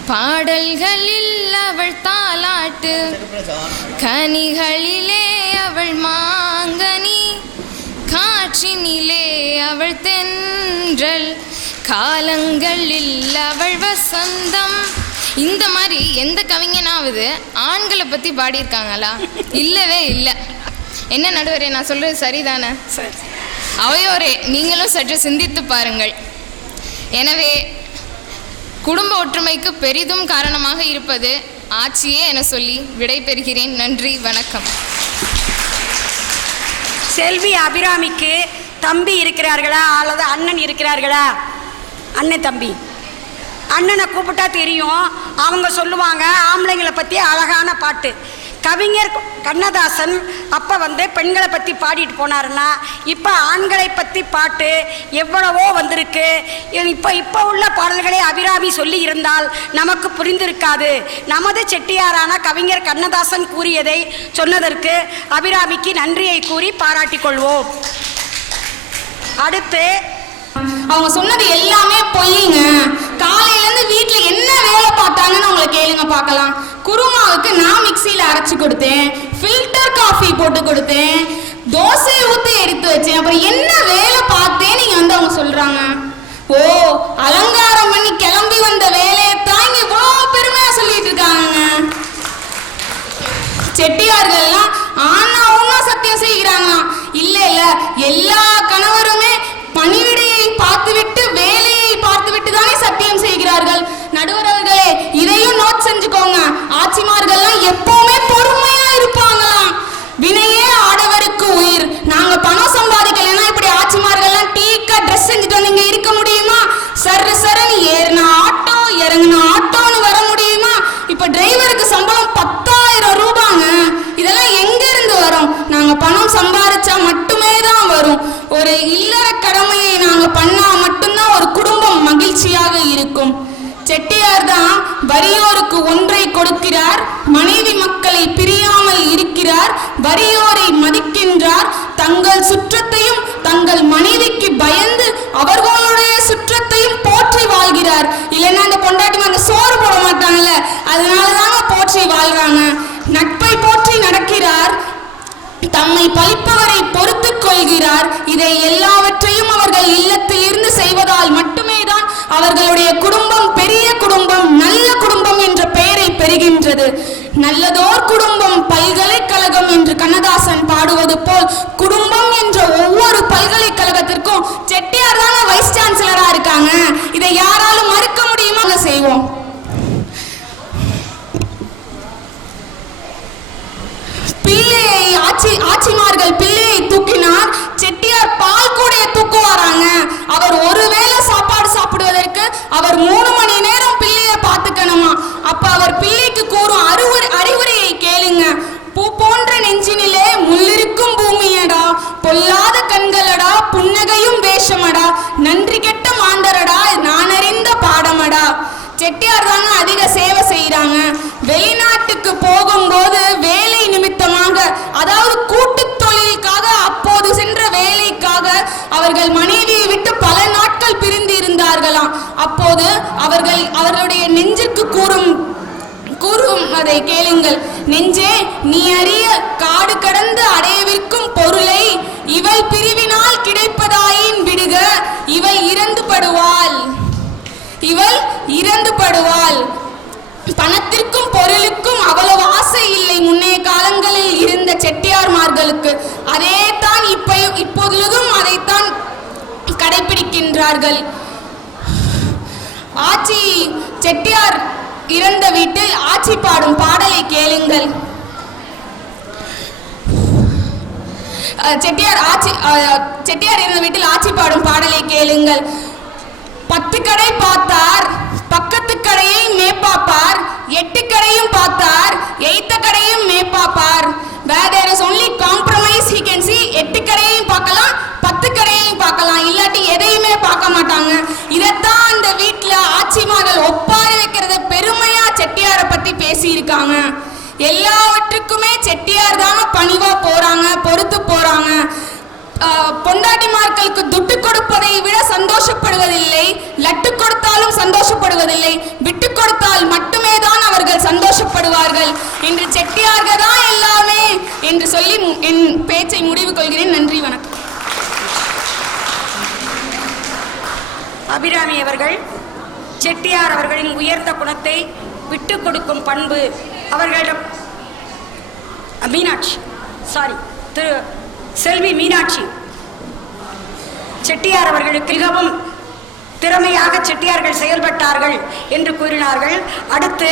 பாடல்களில் அவள் தாலாட்டு, கனிகளிலே அவள் மாங்கனி, காற்றினிலே அவள் தென்றல், காலங்களில் அவள் வசந்தம். இந்த மாதிரி எந்த கவிஞனாவது ஆண்களை பற்றி பாடியிருக்காங்களா? இல்லவே இல்லை. என்ன நடுவரே, நான் சொல்கிறது சரிதானே? அவையோரே, நீங்களும் சற்று சிந்தித்து பாருங்கள். எனவே குடும்ப ஒற்றுமைக்கு பெரிதும் காரணமாக இருப்பது ஆட்சியே என சொல்லி விடை பெறுகிறேன். நன்றி, வணக்கம். செல்வி அபிராமிக்கு தம்பி இருக்கிறார்களா அல்லது அண்ணன் இருக்கிறார்களா? அண்ணன் தம்பி. அண்ணனை கூப்பிட்டா தெரியும், அவங்க சொல்லுவாங்க ஆம்பளைங்களை பற்றி அழகான பாட்டு. கவிஞர் கண்ணதாசன் அப்போ பெண்களை பற்றி பாடிட்டு போனாருன்னா, இப்போ ஆண்களை பற்றி பாட்டு எவ்வளவோ வந்திருக்கு. இப்போ உள்ள பாடல்களை அபிராமி சொல்லி இருந்தால் நமக்கு புரிந்திருக்காது. நமது செட்டியாரான கவிஞர் கண்ணதாசன் கூறியதை சொன்னதற்கு அபிராமிக்கு நன்றியை கூறி பாராட்டிக் கொள்வோம். அடுத்து, அவங்க சொன்னது எல்லாமே பொய்யுங்க. காலையிலேருந்து வீட்டில் என்ன வேலை பார்த்தாங்கன்னு அவங்கள கேளுங்க பார்க்கலாம். குருமாவுக்கு நான் மிக்சியில் அரைச்சி கொடுத்தேன், ஃபில்டர் காஃபி போட்டு கொடுத்தேன், தோசையை ஊற்றி எடுத்து வச்சேன். அப்புறம் என்ன வேலை பார்த்தேன் நீங்கள் அவங்க சொல்கிறாங்க. ஓ, அலங்காரம் பண்ணி கிளம்பி வந்த வேலையை தான் இங்கே இவ்வளோ பெருமையாக சொல்லிட்டு இருக்காங்க. செட்டியார்கள்லாம் ஆனா ஒன்னா சத்தியம் செய்கிறாங்க. இல்லை இல்லை, எல்லா கணவருமே பணிவிடையை பார்த்துவிட்டு வேலையை பார்த்துவிட்டு தானே சத்தியம் செய்கிறார்கள். நடுவர் அவர்களே, இதையும் நோட் செஞ்சுக்கோங்க. ஆட்சிமார்கள்லாம் எப்பவுமே பொறுமையா இருப்பாங்களாம். வினையே ஆடவருக்கு உயிர். நாங்க பணம் சம்பாதிக்கலைன்னா இப்படி ஆட்சிமார்கள்லாம் டீக்கா ட்ரெஸ் செஞ்சுட்டு வந்து இங்க இருக்க முடியுமா? சர்ரு சரன்னு ஏறின ஆட்டோ இறங்கின ஆட்டோன்னு வர முடியுமா? இப்ப டிரைவருக்கு சம்பளம் 10,000 ரூபாங்க. இதெல்லாம் எங்க இருந்து வரும்? நாங்க பணம் சம்பாதிச்சா மட்டுமே தான் வரும். ஒரு இல்லற கடமையை நாங்க பண்ணா மட்டும்தான் ஒரு குடும்பம் மகிழ்ச்சியாக இருக்கும். செட்டியார் தான் வறியோருக்கு ஒன்றை கொடுக்கிறார், மனைவி மக்களை பிரியாமல் இருக்கிறார், வறியோரை மதிக்கின்றார், தங்கள் சுற்றத்தையும் தங்கள் மனைவிக்கு பயந்து அவர்களுடைய சுற்றத்தையும் போற்றி வாழ்கிறார். இல்லைன்னா அந்த பொண்டாட்டி அந்த சோறு போட மாட்டாங்கல்ல, அதனாலதாங்க போற்றி வாழ்றாங்க. நட்பை போற்றி நடக்கிறார், தம்மை பழிப்பவரை பொறுத்துக் கொள்கிறார். இதை எல்லாவற்றையும் அவர்கள் இல்லத்தில் இருந்து செய்வதால் மட்டுமே தான் அவர்களுடைய குடும்பம் பெரிய குடும்பம், நல்ல குடும்பம் என்ற பெயரை பெறுகின்றது. நல்லதோர் குடும்பம் பல்கலைக்கழகம் என்று கண்ணதாசன் பாடுவது போல் குடும்பம் என்ற ஒவ்வொரு பல்கலைக்கழகத்திற்கும் செட்டியார் தானே வைஸ் சான்சலரா இருக்காங்க. இதை யாராலும் மறுக்க முடியுமா? செய்வோம். பிள்ளையை ஆட்சிமார்கள் பிள்ளையை தூக்கினார், செட்டியார் பால் கூடைய தூக்குவாராங்க. அவர் ஒருவேளை சாப்பாடு சாப்பிடுவதற்கு அவர் 3 மணி நேரம் பிள்ளைய பார்த்துக்கணுமா? அப்ப அவர் பிள்ளைக்கு கூறும் அறிவுரையை கேளுங்க. பூ போன்ற நெஞ்சினிலே முள்ளிருக்கும் பூமியடா, பொல்லாத கண்களடா, புன்னகையும் வேஷமடா, நன்றி கெட்ட மாந்தரடா, நான் அறிந்த பாடமடா. செட்டியார் தாங்க அதிக சேவை செய்யறாங்க. வெளிநாட்டுக்கு போகும்போது வேலை நிமித்தமாக, அதாவது கூட்டு தொழிலுக்காக அப்போது சென்ற வேலைக்காக அவர்கள் மனைவியை விட்டு பல நாட்கள் பிரிந்து இருந்தார்களாம். அப்போது அவர்களுடைய நெஞ்சுக்கு கூறும் அதை கேளுங்கள். நெஞ்சே, நீ அறிய காடு கடந்து அடையவிருக்கும் பொருளை இவள் பிரிவினால் கிடைப்பதாயின் விடுக, இவள் இறந்து படுவாள். பணத்திற்கும் பொருளுக்கும் அவ்வளவு ஆசை இல்லை முன்னைய காலங்களில் இருந்த செட்டியார்மார்களுக்கு. அதே தான் இப்பொழுதும் அதைத்தான் கடைபிடிக்கின்றார்கள். ஆட்சி செட்டியார் இறந்த வீட்டில் ஆட்சி பாடும் பாடலை கேளுங்கள். செட்டியார் இருந்த வீட்டில் ஆட்சி பாடும் பாடலை கேளுங்கள். 10 கடை பார்த்தார், பக்கத்து கடையை மேப்பாப்பார், 8 கடையும் பார்த்தார், 8 கடையும் மேப்பாப்பார். Where there is only compromise he can see. 8 கடையையும் பார்க்கலாம், 10 கடையையும் பார்க்கலாம், இல்லாட்டி எதையுமே பார்க்க மாட்டாங்க. எல்லாவற்றுக்குமே செட்டியார் தாங்க பணிவா போறாங்க, பொறுத்து போறாங்க. பொண்டாட்டிமார்களுக்கு துட்டு கொடுப்பதை விட சந்தோஷப்படுவதில்லை, லட்டு கொடுத்தாலும் சந்தோஷப்படுவதில்லை, விட்டு கொடுத்தால் மட்டுமே தான் அவர்கள் சந்தோஷப்படுவார்கள் என்று செட்டியார்கள் தான் எல்லாமே என்று சொல்லி என் பேச்சை முடிவு கொள்கிறேன். நன்றி, வணக்கம். அபிராமி அவர்கள் செட்டியார் அவர்களின் உயர்ந்த குணத்தை, விட்டு கொடுக்கும் பண்பு அவர்களிடம் திரு செல்வி மீனாட்சி செட்டியார் அவர்களுக்கு மிகவும் திறமையாக செட்டியார்கள் செயல்பட்டார்கள் என்று கூறினார்கள். அடுத்து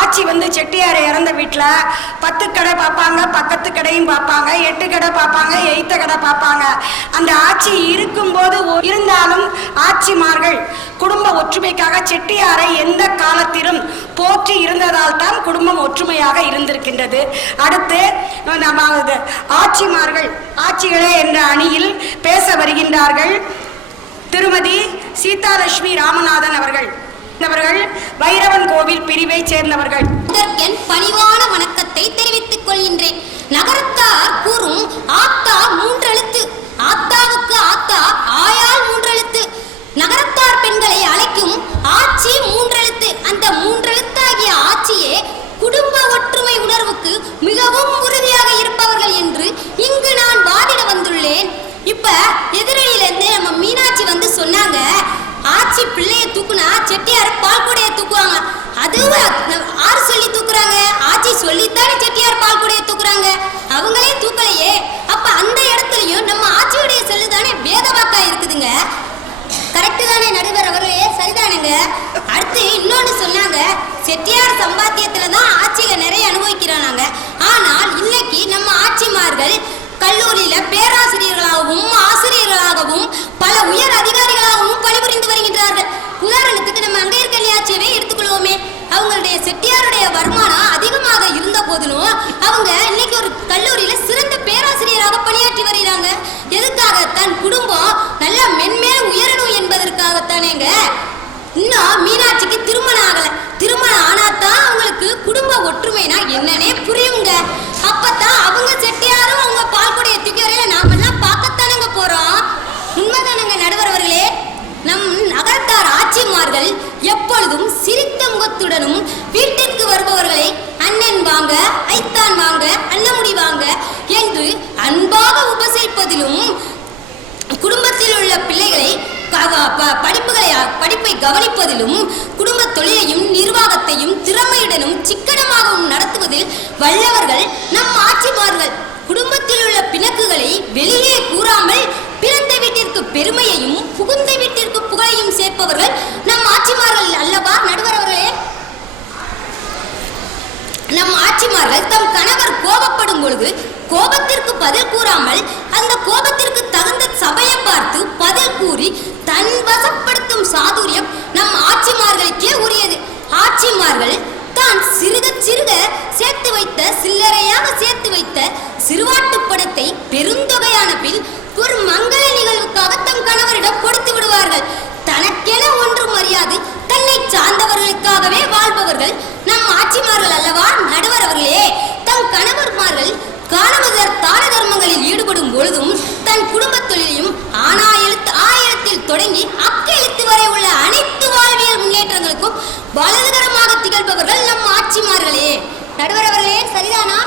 ஆட்சி செட்டியாரை இறந்த வீட்டில் 10 கடை பார்ப்பாங்க, பக்கத்து கடையும் பார்ப்பாங்க, 8 கடை பார்ப்பாங்க, எய்த்த கடை பார்ப்பாங்க. அந்த ஆட்சி இருக்கும்போது இருந்தாலும் ஆட்சிமார்கள் குடும்ப ஒற்றுமைக்காக செட்டியாரை எந்த காலத்திலும் போற்றி இருந்ததால் தான் குடும்பம் ஒற்றுமையாக இருந்திருக்கின்றது. அடுத்து ஆட்சிமார்கள் ஆட்சிகளே என்ற அணியில் பேச வருகின்றார்கள். திருமதி சீதாலட்சுமி ராமநாதன் அவர்கள் வைரவன் கோவில் பிரிவை சேர்ந்தவர்கள். இதற்கென் பணிவான வணக்கத்தை தெரிவித்துக் கொள்கின்றேன். நகரத்தார் கூறும் ஆத்தா 3 எழுத்து, ஆத்தாவுக்கு ஆத்தா ஆயால் 3 எழுத்து. நகரத்தார் பெண்களை அழைக்கும் ஆட்சி 3 எழுத்து. அந்த 3 எழுத்தாகிய ஆட்சியே குடும்ப ஒற்றுமை உணர்வுக்கு மிகவும் உறுதியாக இருப்பவர்கள் என்று இங்கு நான் வாதிட வந்துள்ளேன். இப்ப எதிரணியில இருந்து நம்ம மீனாட்சி சொன்னாங்க, ஆட்சி பிள்ளைய தூக்குனா செட்டியார் பால் கூடைய தூக்குவாங்க. அதுவும் ஆறு சொல்லி தூக்குறாங்க, ஆட்சி சொல்லித்தானே செட்டியார் பால் கூடைய தூக்குறாங்க. அவங்களே தூக்கலையே, அப்ப அந்த இடத்துலயும் நம்ம ஆட்சியுடைய செல்லுதானே வேத வாக்கா இருக்குதுங்க. கரெக்டு தானே நடுவர் அவர்களே, சரிதானுங்க. அடுத்து இன்னொன்னு சொன்னாங்க, செட்டியார் சம்பாத்தியத்துல தான் ஆட்சியில நிறைய அனுபவிக்கிறாங்க. ஆனால் இன்னைக்கு நம்ம ஆட்சிமார்கள் கல்லூரியில பேராசிரியர்களாகவும் ஆசிரியர்களாகவும் பல உயர் அதிகாரிகளாகவும் பணிபுரிந்து வருகின்றார்கள். உதாரணத்துக்கு நம்ம அங்கையர் ஆட்சியவே எடுத்துக்கொள்வோமே, அவங்களுடைய செட்டியாருடைய வருமானம் அதிகமாக இருந்த போதிலும் அவங்க இன்னைக்கு ஒரு கல்லூரியில சிறந்த பேராசிரியராக பணியாற்றி வருகிறாங்க. எதுக்காக? தன் குடும்பம் நல்லா மென்மேலும் உயரணும் என்பதற்காகத்தானேங்க. இன்னும் மீனாட்சிக்கு திருமணம் ஆகல, திருமணம் ஆனாதான் அவங்களுக்கு குடும்ப ஒற்றுமைனா என்னன்னே புரியுங்க. அப்பதான் அவங்க செட்டியாரும் அவங்க பால்குடைய தூக்கி வரையில நாம எல்லாம் பார்க்கத்தானங்க போறோம். உண்மைதானங்க நடுவர் அவர்களே. நம் நகரத்தார் ஆட்சிமார்கள் எப்பொழுதும் சிரித்த முகத்துடனும் வீட்டிற்கு வருபவர்களை அண்ணன் வாங்க, ஐத்தான் வாங்க, அண்ணமுடி வாங்க என்று அன்பாக உபசரிப்பதிலும், குடும்பத்தில் உள்ள பிள்ளைகளை படிப்பை கவனிப்பதிலும், குடும்ப தொழிலையும் நிர்வாகத்தையும் திறமையுடனும் சிக்கனமாகவும் நடத்துவதில் வல்லவர்கள் நம் ஆட்சிமார்கள். குடும்பத்தில் உள்ள பிணக்குகளை வெளியே கூறாமல் பிறந்த வீட்டிற்கு பெருமையையும் புகுந்த வீட்டிற்கு புகழையும் சேர்ப்பவர்கள் நம் ஆட்சிமார்கள் அல்லவா நடுவர் அவர்களே. நம் ஆட்சிமார்கள் தம் கணவர் கோபப்படும் பொழுது கோபத்திற்கு பதில் கூறாமல் அந்த கோபத்திற்கு தகுந்த சபையை பார்த்து பதில் கூறி தன் வசப்படுத்தும் சாதுரியம் நம் ஆட்சிமார்களுக்கே உரியது. ஆட்சிமார்கள் தான் சிறுக சிறுக சேர்த்து வைத்த, சில்லறையாக சேர்த்து வைத்த சிறுவாட்டு பணத்தை பெருந்தொகையான பின் ஒரு மங்கள நிகழ்வுக்காக தம் கணவரிடம் கொடுத்து விடுவார்கள். தனக்கென ஒன்றும் அறியாது தன்னை சார்ந்தவர்களுக்காகவே வாழ்பவர்கள் நம் ஆட்சிமார்கள் அல்லவா நடுவர் அவர்களே. தம் கணவர்மார்கள் தான தர்மங்களில் ஈடுபடும் பொழுதும் தன் குடும்ப தொழிலையும் ஆயிரத்தில் தொடங்கி அக்கெழுத்து வரை உள்ள அனைத்து வாழ்வியல் முன்னேற்றங்களுக்கும் வலதுகரமாக திகழ்பவர்கள் நம் ஆட்சிமார்களே. நடுவர் அவர்களே, சரிதானா?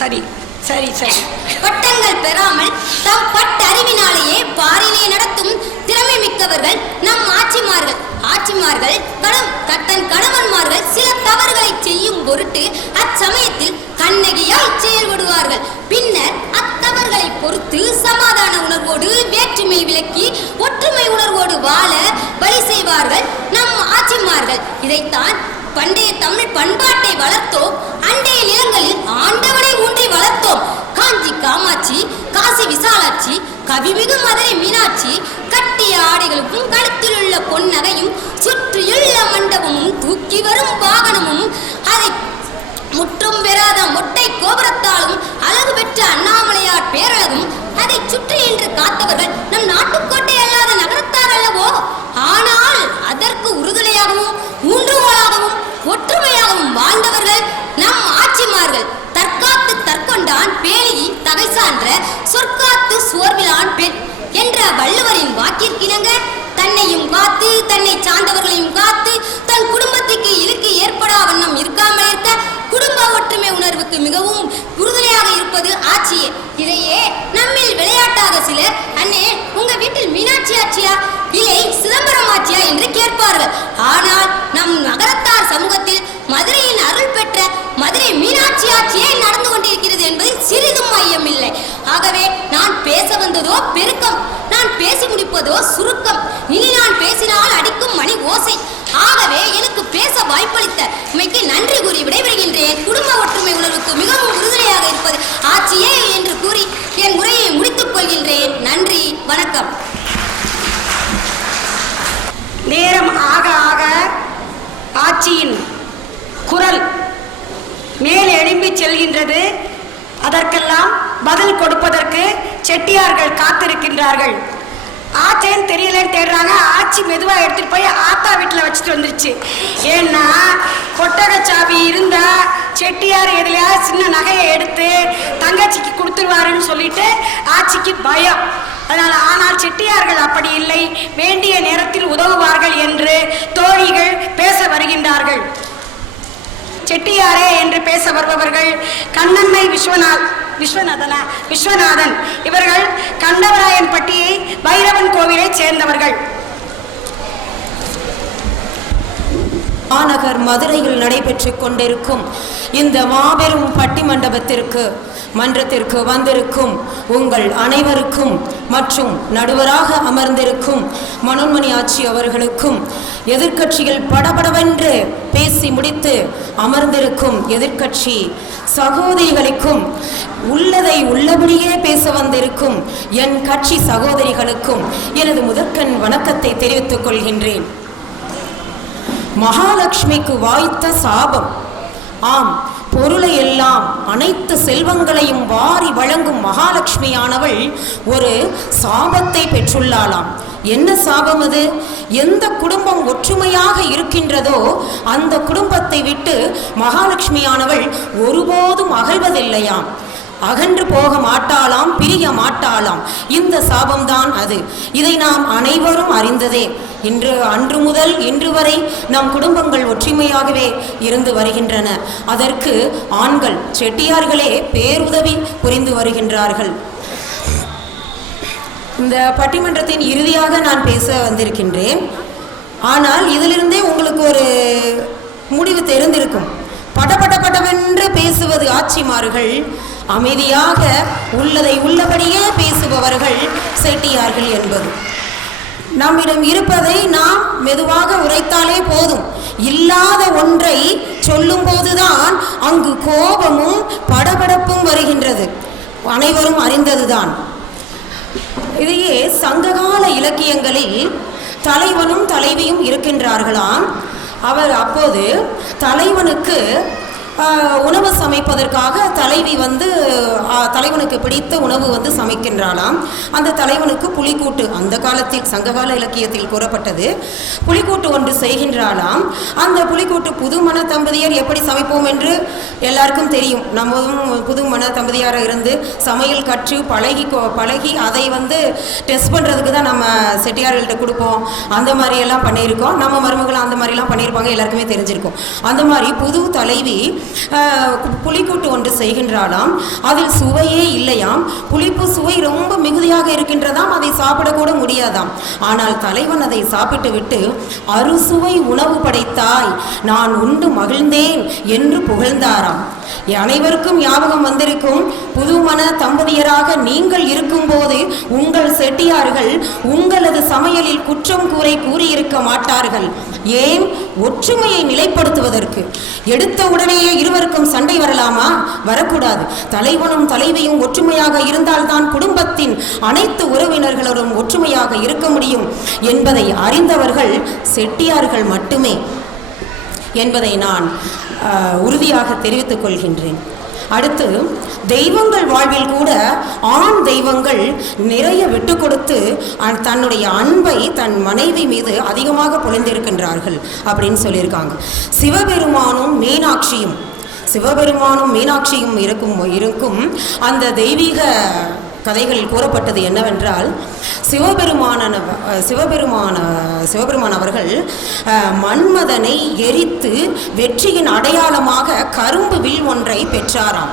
சரி சரி சரி. பட்டங்கள் பெறாமல் தம் பட்டறிவினாலேயே பாரினை நடத்தும் திறமை மிக்கவர்கள் நம் ஆட்சிமார்கள். ஆட்சிமார்கள் தன் கணவன்மார்கள் சில தவறுகளை செய்யும் பொருட்டு அச்சமயத்தில் கண்ணகியாய் செயல்படுவார்கள். பின்னர் அத்தவறுகளை பொறுத்து சமாதான உணர்வோடு வேற்றுமை விலக்கி ஒற்றுமை உணர்வோடு வாழ வழி செய்வார்கள் நம் ஆட்சிமார்கள். இதைத்தான் பண்டைய தமிழ் பண்பாட்டை வளர்த்தோம், அண்டைய நிலங்களில் ஆண்டவனை ஊன்றி வளர்த்தோம். காஞ்சி காமாட்சி, காசி விசாலாட்சி, கவிமிகு மதுரை மீனாட்சி கட்டிய ஆடைகளுக்கும் கழுத்தில் உள்ள பொன்னகையும் சுற்றியுள்ள மண்டபமும் தூக்கி வரும் வாகனமும் அதை முற்றும் பெறாத மொட்டை கோபுரத்தாலும் அழகு பெற்ற அண்ணாமலையார் பேரழகும் அதை சுற்றி நின்று காத்தவர்கள் நம் நாட்டுக்கோட்டை அல்லாத நகரத்தார் அல்லவோ. ஆனால் அதற்கு உறுதுணையாகவும் ஊன்றுகோலாகவும் ஒற்றுமையாகவும் வாழ்ந்தவர்கள் நம் ஆட்சிமார்கள். காத்து சோர்விலான் பெண் என்ற வள்ளுவரின் வாக்கிற்கிணங்க தன்னையும் காத்து தன்னை சார்ந்தவர்களையும் காத்து தன் குடும்பத்துக்கு இழுக்கு ஏற்படா வண்ணம் இருக்காமல் இருக்க குடும்ப ஒற்றுமை உணர்வுக்கு மிகவும் உறுதுணையாக இருப்பது ஆட்சியே. இதையே நம்மில் விளையாட்டாக சிலர், அண்ணே உங்க வீட்டில் மீனாட்சி ஆட்சியா இல்லை சிதம்பரம் ஆட்சியா என்று கேட்பார்கள். ஆனால் நம் நகரத்தார் சமூகத்தில் மதுரையின் அருள் பெற்ற மதுரை மீனாட்சி ஆட்சியே நடந்து கொண்டிருக்கிறது என்பதில் சிறிதும் ஐயமில்லை. ஆகவே நான் பேச வந்ததோ பெருக்கம், நான் பேசி முடிப்பதோ சுருக்கம். இனி நான் பேசினால் அடிக்கும் மணி ஓசை. ஆகவே எனக்கு பேச வாய்ப்பளித்த உமைக்கு நன்றி கூறி விடைபெறுகின்றேன். குடும்ப ஒற்றுமை உணர்வுக்கு மிகவும் உறுதுணையாக இருப்பது ஆட்சியே என்று கூறி என் உரையை முடித்துக் கொள்கின்றேன். நன்றி, வணக்கம். நேரம் ஆக ஆக ஆட்சியின் குரல் மேல் எழும்பி செல்கின்றது. அதற்கெல்லாம் பதில் கொடுப்பதற்கு செட்டியார்கள் காத்திருக்கின்றார்கள். ஆச்சேன்னு தெரியலன்னு தேடுறாங்க. ஆச்சி மெதுவாக எடுத்துகிட்டு போய் ஆத்தா வீட்டில் வச்சுட்டு வந்துருச்சு. ஏன்னா கொட்டகை சாவி இருந்தால் செட்டியார் எதுலையா சின்ன நகையை எடுத்து தங்கச்சிக்கு கொடுத்துருவாருன்னு சொல்லிட்டு ஆச்சிக்கு பயம். ஆனால் செட்டியார்கள் அப்படி இல்லை, வேண்டிய நேரத்தில் உதவுவார்கள் என்று தோழிகள் பேச வருகின்றார்கள். செட்டியாரே என்று பேச வருபவர்கள் கண்ணம்மை விஸ்வநாதன். இவர்கள் கண்டவராயன்பட்டி பைரவன் கோவிலை சேர்ந்தவர்கள். மாநகர் மதுரையில் நடைபெற்றுக் கொண்டிருக்கும் இந்த மாபெரும் மன்றத்திற்கு வந்திருக்கும் உங்கள் அனைவருக்கும் மற்றும் நடுவராக அமர்ந்திருக்கும் மனோன்மணி ஆட்சி அவர்களுக்கும், எதிர்க்கட்சிகள் படபடவென்று பேசி முடித்து அமர்ந்திருக்கும் எதிர்க்கட்சி சகோதரிகளுக்கும், உள்ளதை உள்ளபடியே பேச வந்திருக்கும் என் கட்சி சகோதரிகளுக்கும் எனது முதற்கண் வணக்கத்தை தெரிவித்துக் கொள்கின்றேன். மகாலட்சுமிக்கு வாய்த்த சாபம். ஆம், பொருளை எல்லாம் அனைத்து செல்வங்களையும் வாரி வழங்கும் மகாலட்சுமியானவள் ஒரு சாபத்தை பெற்றுள்ளாளாம். என்ன சாபம் அது? எந்த குடும்பம் ஒற்றுமையாக இருக்கின்றதோ அந்த குடும்பத்தை விட்டு மகாலட்சுமியானவள் ஒருபோதும் அகழ்வதில்லையாம். அகன்று போக மாட்டாளாம், பிரிய மாட்டாளாம். இந்த சாபம்தான் அது. இதை நாம் அனைவரும் அறிந்ததே. அன்று முதல் இன்று வரை நம் குடும்பங்கள் ஒற்றுமையாகவே இருந்து வருகின்றன. அதற்கு ஆண்கள் செட்டியார்களே பேருதவி புரிந்து வருகின்றார்கள். இந்த பட்டிமன்றத்தின் இறுதியாக நான் பேச வந்திருக்கின்றேன். ஆனால் இதிலிருந்தே உங்களுக்கு ஒரு முடிவு தெரிந்திருக்கும். படபடபடவென்று பேசுவது ஆட்சிமார்கள், அமைதியாக உள்ளதை உள்ளபடியே பேசுபவர்கள் செட்டியார்கள் என்பது. நம்மிடம் இருப்பதை நாம் மெதுவாக உரைத்தாலே போதும். இல்லாத ஒன்றை சொல்லும் போதுதான் அங்கு கோபமும் படபடப்பும் வருகின்றது. அனைவரும் அறிந்ததுதான். இதையே சங்ககால இலக்கியங்களில் தலைவனும் தலைவியும் இருக்கின்றார்களாம். அவர் அப்போது தலைவனுக்கு உணவு சமைப்பதற்காக தலைவி தலைவனுக்கு பிடித்த உணவு சமைக்கின்றாளாம். அந்த தலைவனுக்கு புலிக்கூட்டு, அந்த காலத்தில் சங்ககால இலக்கியத்தில் கூறப்பட்டது, புலிக்கூட்டு ஒன்று செய்கின்றாளாம். அந்த புலிக்கூட்டு புதுமண தம்பதியர் எப்படி சமைப்போம் என்று எல்லாருக்கும் தெரியும். நம்மளும் புதுமண தம்பதியாராக இருந்து சமையல் கற்று பழகி அதை டெஸ்ட் பண்ணுறதுக்கு தான் நம்ம செட்டியார்கள்ட்ட கொடுப்போம். அந்த மாதிரியெல்லாம் பண்ணியிருக்கோம். நம்ம மருமகள் அந்த மாதிரிலாம் பண்ணியிருப்பாங்க, எல்லாருக்குமே தெரிஞ்சிருக்கும். அந்த மாதிரி புது தலைவி புலிக்கூட்டு ஒன்று செய்கின்றாளாம். அதில் சுவையே இல்லையாம். புளிப்பு சுவை ரொம்ப மிகுதியாக இருக்கின்றதாம். அதை சாப்பிடக்கூட முடியாதாம். ஆனால் தலைவன் அதை சாப்பிட்டு விட்டு, அறுசுவை உணவு படைத்தாய், நான் உண்டு மகிழ்ந்தேன் என்று புகழ்ந்தாராம். அனைவருக்கும் ஞாபகம் வந்திருக்கும், புதுமண தம்பதியராக நீங்கள் இருக்கும்போது உங்கள் செட்டியார்கள் உங்களது சமையலில் குற்றம் கூறியிருக்க மாட்டார்கள். ஏன்? ஒற்றுமையை நிலைப்படுத்துவதற்கு. எடுத்த உடனேயே இருவருக்கும் சண்டை வரலாமா? வரக்கூடாது. தலைவனும் தலைவியும் ஒற்றுமையாக இருந்தால்தான் குடும்பத்தின் அனைத்து உறவினர்களும் ஒற்றுமையாக இருக்க முடியும் என்பதை அறிந்தவர்கள் செட்டியார்கள் மட்டுமே என்பதை நான் உறுதியாக தெரிவித்துக் கொள்கின்றேன். அடுத்து, தெய்வங்கள் வாழ்வில் கூட ஆண் தெய்வங்கள் நிறைய விட்டு கொடுத்து தன்னுடைய அன்பை தன் மனைவி மீது அதிகமாக பொழிந்திருக்கின்றார்கள் அப்படின்னு சொல்லியிருக்காங்க. சிவபெருமானும் மீனாட்சியும் இருக்கும் அந்த தெய்வீக கதைகளில் கூறப்பட்டது என்னவென்றால் சிவபெருமான் அவர்கள் மன்மதனை எரித்து வெற்றியின் அடையாளமாக கரும்பு வில் ஒன்றை பெற்றாராம்.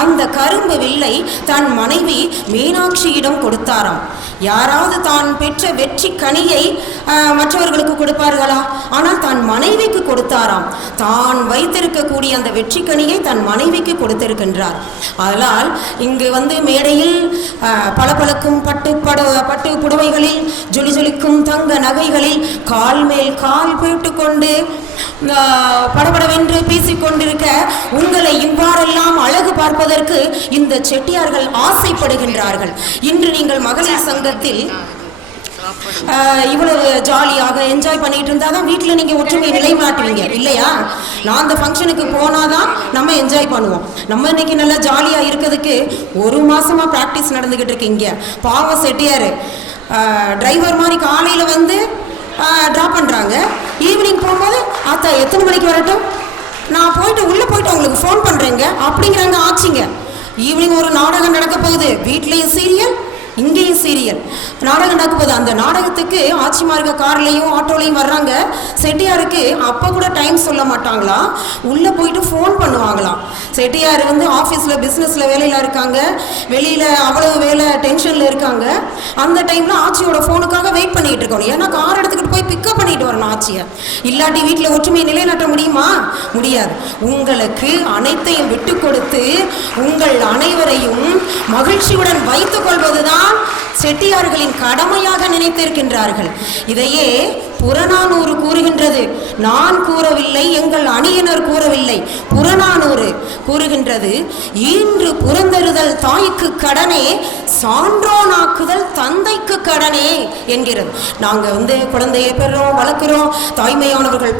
அந்த கரும்பு வில்லை தன் மனைவி மீனாட்சியிடம் கொடுத்தாராம். யாராவது தான் பெற்ற வெற்றி கனியை மற்றவர்களுக்கு கொடுப்பார்களா? ஆனால் தன் மனைவிக்கு கொடுத்தாராம். தான் வைத்திருக்கக்கூடிய அந்த வெற்றி கனியை தன் மனைவிக்கு கொடுத்திருக்கின்றார். அதனால் இங்கு மேடையில் பளபளக்கும் பட்டு புடவைகளில் ஜொலி ஜொலிக்கும் தங்க நகைகளில் கால் மேல் கால் போட்டுக்கொண்டு படபடவென்று பேசிக்கொண்டிருக்க உங்களை இவ்வாறெல்லாம் அழகு பார்ப்பதற்கு இந்த செட்டியார்கள் ஆசைப்படுகின்றார்கள். இன்று நீங்கள் மகளிர் சங்கத்தில் இவ்வளவு ஜாலியாக என்ஜாய் பண்ணிட்டு இருந்தாதான் வீட்டில் நீங்க ஒற்றுமையை நிலைநாட்டுவீங்க இல்லையா? நான் அந்த ஃபங்க்ஷனுக்கு போனாதான் நம்ம என்ஜாய் பண்ணுவோம். நம்ம இன்னைக்கு நல்லா ஜாலியா இருக்கிறதுக்கு 1 மாசமா பிராக்டிஸ் நடந்துகிட்டு இருக்கு. இங்க பாவம் செட்டியாரு டிரைவர் மாதிரி காலையில ட்ராப் பண்றாங்க, ஈவினிங் போகும்போது ஆத்தா எத்தனை மணிக்கு வரட்டும், நான் உள்ள போயிட்டு உங்களுக்கு ஃபோன் பண்றேங்க அப்படிங்கிறாங்க ஆச்சுங்க. ஈவினிங் ஒரு நாடகம் நடக்க போகுது, வீட்லயும் சீரியல் இங்கேயும் சீரியல் நாடகம் நடக்க போகுது. அந்த நாடகத்துக்கு ஆட்சிமார்க கார்லையும் ஆட்டோலையும் வர்றாங்க. செட்டியாருக்கு அப்போ கூட டைம் சொல்ல மாட்டாங்களா, உள்ளே போயிட்டு ஃபோன் பண்ணுவாங்களாம். செட்டியார் ஆஃபீஸில் பிஸ்னஸில் வேலையில் இருக்காங்க, வெளியில் அவ்வளவு வேலை டென்ஷனில் இருக்காங்க. அந்த டைமில் ஆட்சியோட ஃபோனுக்காக வெயிட் பண்ணிகிட்டு இருக்கணும். ஏன்னா கார் எடுத்துக்கிட்டு போய் பிக்கப் பண்ணிட்டு வரணும் ஆட்சியை. இல்லாட்டி வீட்டில் ஒற்றுமையை நிலைநாட்ட முடியுமா? முடியாது. உங்களுக்கு அனைத்தையும் விட்டு கொடுத்து உங்கள் அனைவரையும் மகிழ்ச்சியுடன் வைத்துக் கொள்வதுதான் செட்டியார்களின் கடமையாக நினைத்திருக்கின்றார்கள். இதையே புறநானூறு கூறுகின்றது. நான் கூறவில்லை, எங்கள் அணியினர் கூறவில்லை, புறநானூறு கூறுகின்றது. ஈன்று புறந்தருதல் தாய்க்கு கடனே, சான்றோனாக்குதல் தந்தைக்கு கடனே என்கிறது. நாங்கள் குழந்தையை பெறுறோம், வளர்க்குறோம். தாய்மையானவர்கள்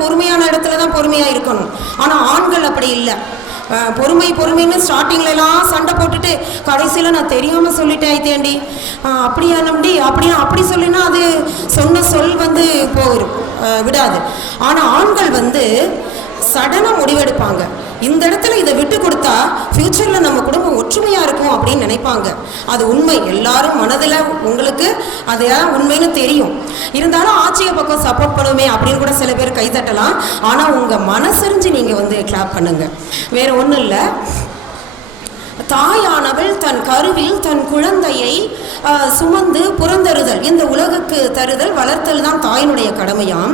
பொறுமையான இடத்துல தான் பொறுமையா இருக்கணும். ஆனா ஆண்கள் அப்படி இல்லை. பொறுமைன்னு ஸ்டார்டிங்ல எல்லாம் சண்டை போட்டுட்டு கடைசியில் நான் தெரியாம சொல்லிட்டேன் தேண்டி அப்படியா நம்பி அப்படி சொல்லினா அது சொன்ன சொல் போயிடும், விடாது. ஆனா ஆண்கள் சடனா முடிவெடுப்பாங்க. இந்த இடத்துல இதை விட்டு கொடுத்தா ஃபியூச்சர்ல நம்ம குடும்பம் ஒற்றுமையா இருக்கும் அப்படின்னு நினைப்பாங்க. அது உண்மை. எல்லாரும் மனதில் உங்களுக்கு அது உண்மைன்னு தெரியும். இருந்தாலும் ஆட்சியை பக்கம் சப்போர்ட் பண்ணுமே அப்படின்னு கூட சில பேர் கைதட்டலாம். ஆனா உங்க மனசறிஞ்சு நீங்க கிளாப் பண்ணுங்க. வேற ஒன்றும் இல்லை. தாயானவள் தன் கருவில் தன் குழந்தையை சுமந்து புறந்தருதல், இந்த உலகுக்கு தருதல் வளர்த்தல் தான் தாயினுடைய கடமையாம்.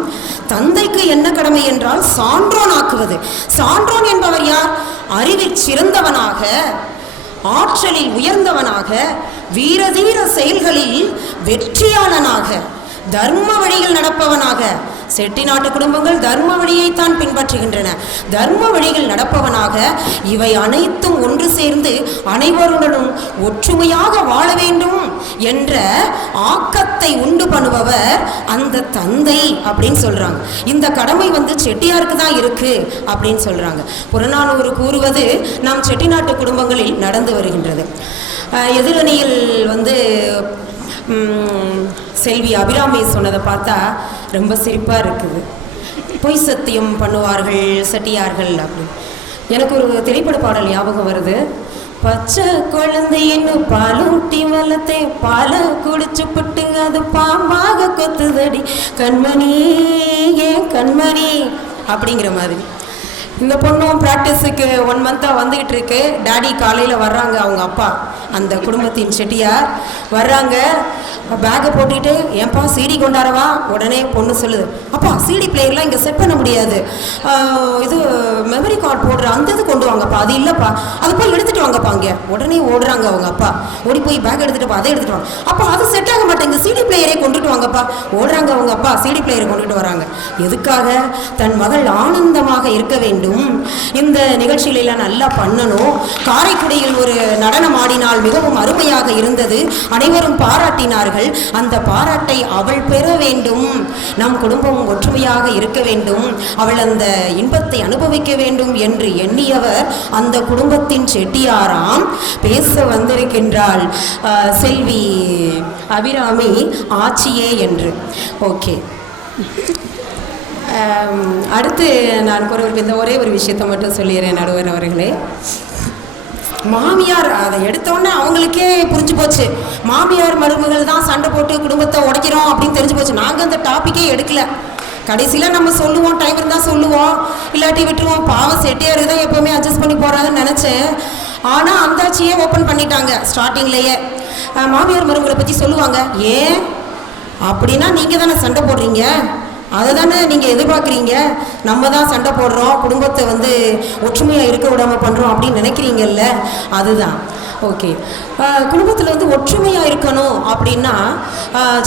தந்தைக்கு என்ன கடமை என்றால் சான்றோன் ஆக்குவது. சான்றோன் என்பவர் யார்? அறிவில் சிறந்தவனாக, ஆற்றலில் உயர்ந்தவனாக, வீரதீர செயல்களில் வெற்றியாளனாக, தர்ம வழியில் நடப்பவனாக. செட்டிநாட்டு குடும்பங்கள் தர்ம வழியைத்தான் பின்பற்றுகின்றன. தர்ம வழியில் நடப்பவனாக இவை அனைத்தும் ஒன்று சேர்ந்து அனைவருடனும் ஒற்றுமையாக வாழ வேண்டும் என்ற ஆக்கத்தை உண்டு பண்ணுபவர் அந்த தந்தை அப்படின்னு சொல்றாங்க. இந்த கடமை செட்டியாருக்கு தான் இருக்கு அப்படின்னு சொல்றாங்க. புறநானூறு கூறுவது நம் செட்டிநாட்டு குடும்பங்களில் நடந்து வருகின்றது. எதிரணியில் செல்வி அபிராமி சொன்னதை பார்த்தா ரொம்ப சிரிப்பாக இருக்குது. பொய் சத்தியம் பண்ணுவார்கள் செட்டியார்கள் அப்படின்னு. எனக்கு ஒரு திரைப்பட பாடல் ஞாபகம் வருது. பச்சை குழந்தைன்னு பாலூட்டி வளர்த்தே, பாலை குடிச்சு புட்டுங்க அது பாம்பாக கொத்துதடி கண்மணி ஏன் கண்மணி அப்படிங்கிற மாதிரி. இந்த பொண்ணும் ப்ராக்டிஸுக்கு 1 மந்த்தாக வந்துக்கிட்டு இருக்கு. டாடி காலையில் வர்றாங்க, அவங்க அப்பா அந்த குடும்பத்தின் செட்டியார் வர்றாங்க. பேக்கை போட்டுக்கிட்டு, ஏன்பா சிடி கொண்டாடவா? உடனே பொண்ணு சொல்லுது, அப்பா சிடி பிளேயர்லாம் இங்கே செட் பண்ண முடியாது, இது மெமரி கார்டு போடுற அந்த இது கொண்டு வாங்கப்பா. அது இல்லைப்பா, அது போய் எடுத்துகிட்டு வாங்கப்பா. இங்கே உடனே ஓடுறாங்க அவங்க அப்பா, ஓடி போய் பேக் எடுத்துகிட்டு அதை எடுத்துகிட்டு வாங்க. அப்போ அது செட் ஆக மாட்டேங்க, சிடி பிளேயரே கொண்டுட்டு வாங்கப்பா. ஓடுறாங்க அவங்க அப்பா, சிடி பிளேயரை கொண்டுட்டு வராங்க. எதுக்காக? தன் மகள் ஆனந்தமாக இருக்க வேண்டும், இந்த நிகழ்ச்சிகளெல்லாம் நல்லா பண்ணணும். காரைக்குடியில் ஒரு நடனம் ஆடினால் மிகவும் அருமையாக இருந்தது, அனைவரும் பாராட்டினார்கள். அந்த பாராட்டை அவள் பெற வேண்டும், நம் குடும்பம் ஒற்றுமையாக இருக்க வேண்டும், அவள் அந்த இன்பத்தை அனுபவிக்க வேண்டும் என்று எண்ணியவர் அந்த குடும்பத்தின் செட்டியாராம். பேச வந்திருக்கின்றாள் செல்வி அபிராமி ஆட்சியே என்று. ஓகே, அடுத்து நான் ஒரே ஒரு விஷயத்தை மட்டும் சொல்லிடுறேன் நடுவர் அவர்களே. மாமியார் அதை எடுத்தோன்னே அவங்களுக்கே புரிஞ்சு போச்சு. மாமியார் மருமகள் தான் சண்டை போட்டு குடும்பத்தை உடைக்கிறோம் அப்படின்னு தெரிஞ்சு போச்சு. நாங்கள் அந்த டாப்பிக்கே எடுக்கல. கடைசியில் நம்ம சொல்லுவோம், டைம் இருந்தால் சொல்லுவோம், இல்லாட்டி விட்டுருவோம். பாவம் செட்டியாருக்கு தான் எப்போவுமே அட்ஜஸ்ட் பண்ணி போகிறாங்கன்னு நினச்சேன். ஆனால் அந்தாச்சியே ஓப்பன் பண்ணிட்டாங்க ஸ்டார்டிங்லேயே. மாமியார் மருமகளை பற்றி சொல்லுவாங்க. ஏன் அப்படின்னா நீங்கள் தானே சண்டை போடுறீங்க, அதை தானே நீங்கள் எதிர்பார்க்குறீங்க. நம்ம தான் சண்டை போடுறோம், குடும்பத்தை வந்து ஒற்றுமையாக இருக்க விடாமல் பண்ணுறோம் அப்படின்னு நினைக்கிறீங்கல்ல, அதுதான். ஓகே, குடும்பத்தில் வந்து ஒற்றுமையாக இருக்கணும் அப்படின்னா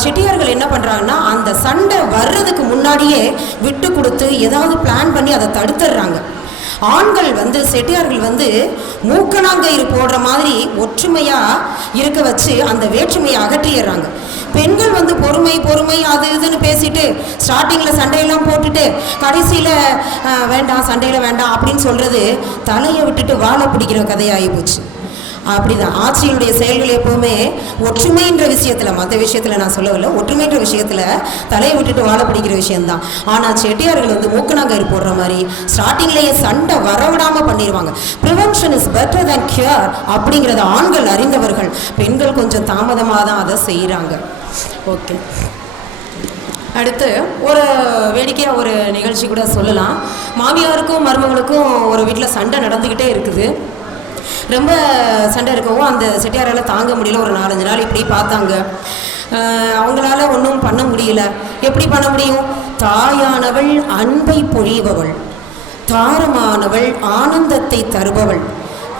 செட்டியார்கள் என்ன பண்ணுறாங்கன்னா அந்த சண்டை வர்றதுக்கு முன்னாடியே விட்டு கொடுத்து ஏதாவது பிளான் பண்ணி அதை தடுத்துடுறாங்க. ஆண்கள் வந்து செட்டியார்கள் வந்து மூக்கணாங்கயிறு போடுற மாதிரி ஒற்றுமையாக இருக்க வச்சு அந்த வேற்றுமையை அகற்றிடுறாங்க. பெண்கள் வந்து பொறுமை பொறுமை அது இதுன்னு பேசிட்டு ஸ்டார்டிங்கில் சண்டையெல்லாம் போட்டுட்டு கடைசியில் வேண்டாம் சண்டையில் வேண்டாம் அப்படின்னு சொல்கிறது தலையை விட்டுட்டு வாழை பிடிக்கிற கதையாகி போச்சு. அப்படிதான் ஆட்சியினுடைய செயல்கள் எப்போவுமே ஒற்றுமைன்ற விஷயத்தில், மற்ற விஷயத்தில் நான் சொல்லவில்லை, ஒற்றுமைன்ற விஷயத்தில் தலையை விட்டுட்டு வாழ பிடிக்கிற விஷயம்தான். ஆனால் செட்டியார்கள் வந்து மூக்கணாங்கயிறு போடுற மாதிரி ஸ்டார்டிங்லேயே சண்டை வரவிடாமல் பண்ணிடுவாங்க. Prevention is better than cure அப்படிங்கிறத ஆண்கள் அறிந்தவர்கள். பெண்கள் கொஞ்சம் தாமதமாக தான் அதை செய்கிறாங்க. ஓகே, அடுத்து ஒரு வேடிக்கையாக ஒரு நிகழ்ச்சி கூட சொல்லலாம். மாமியாருக்கும் மருமகளுக்கும் ஒரு வீட்டில் சண்டை நடந்துக்கிட்டே இருக்குது. ரொம்ப சண்டை இருக்கவும் அந்த செட்டியாரால் தாங்க முடியல. ஒரு 4-5 நாள் இப்படி பார்த்தாங்க. அவங்களால ஒன்றும் பண்ண முடியல. எப்படி பண்ண முடியும்? தாயானவள் அன்பை பொழிபவள், தாரமானவள் ஆனந்தத்தை தருபவள்.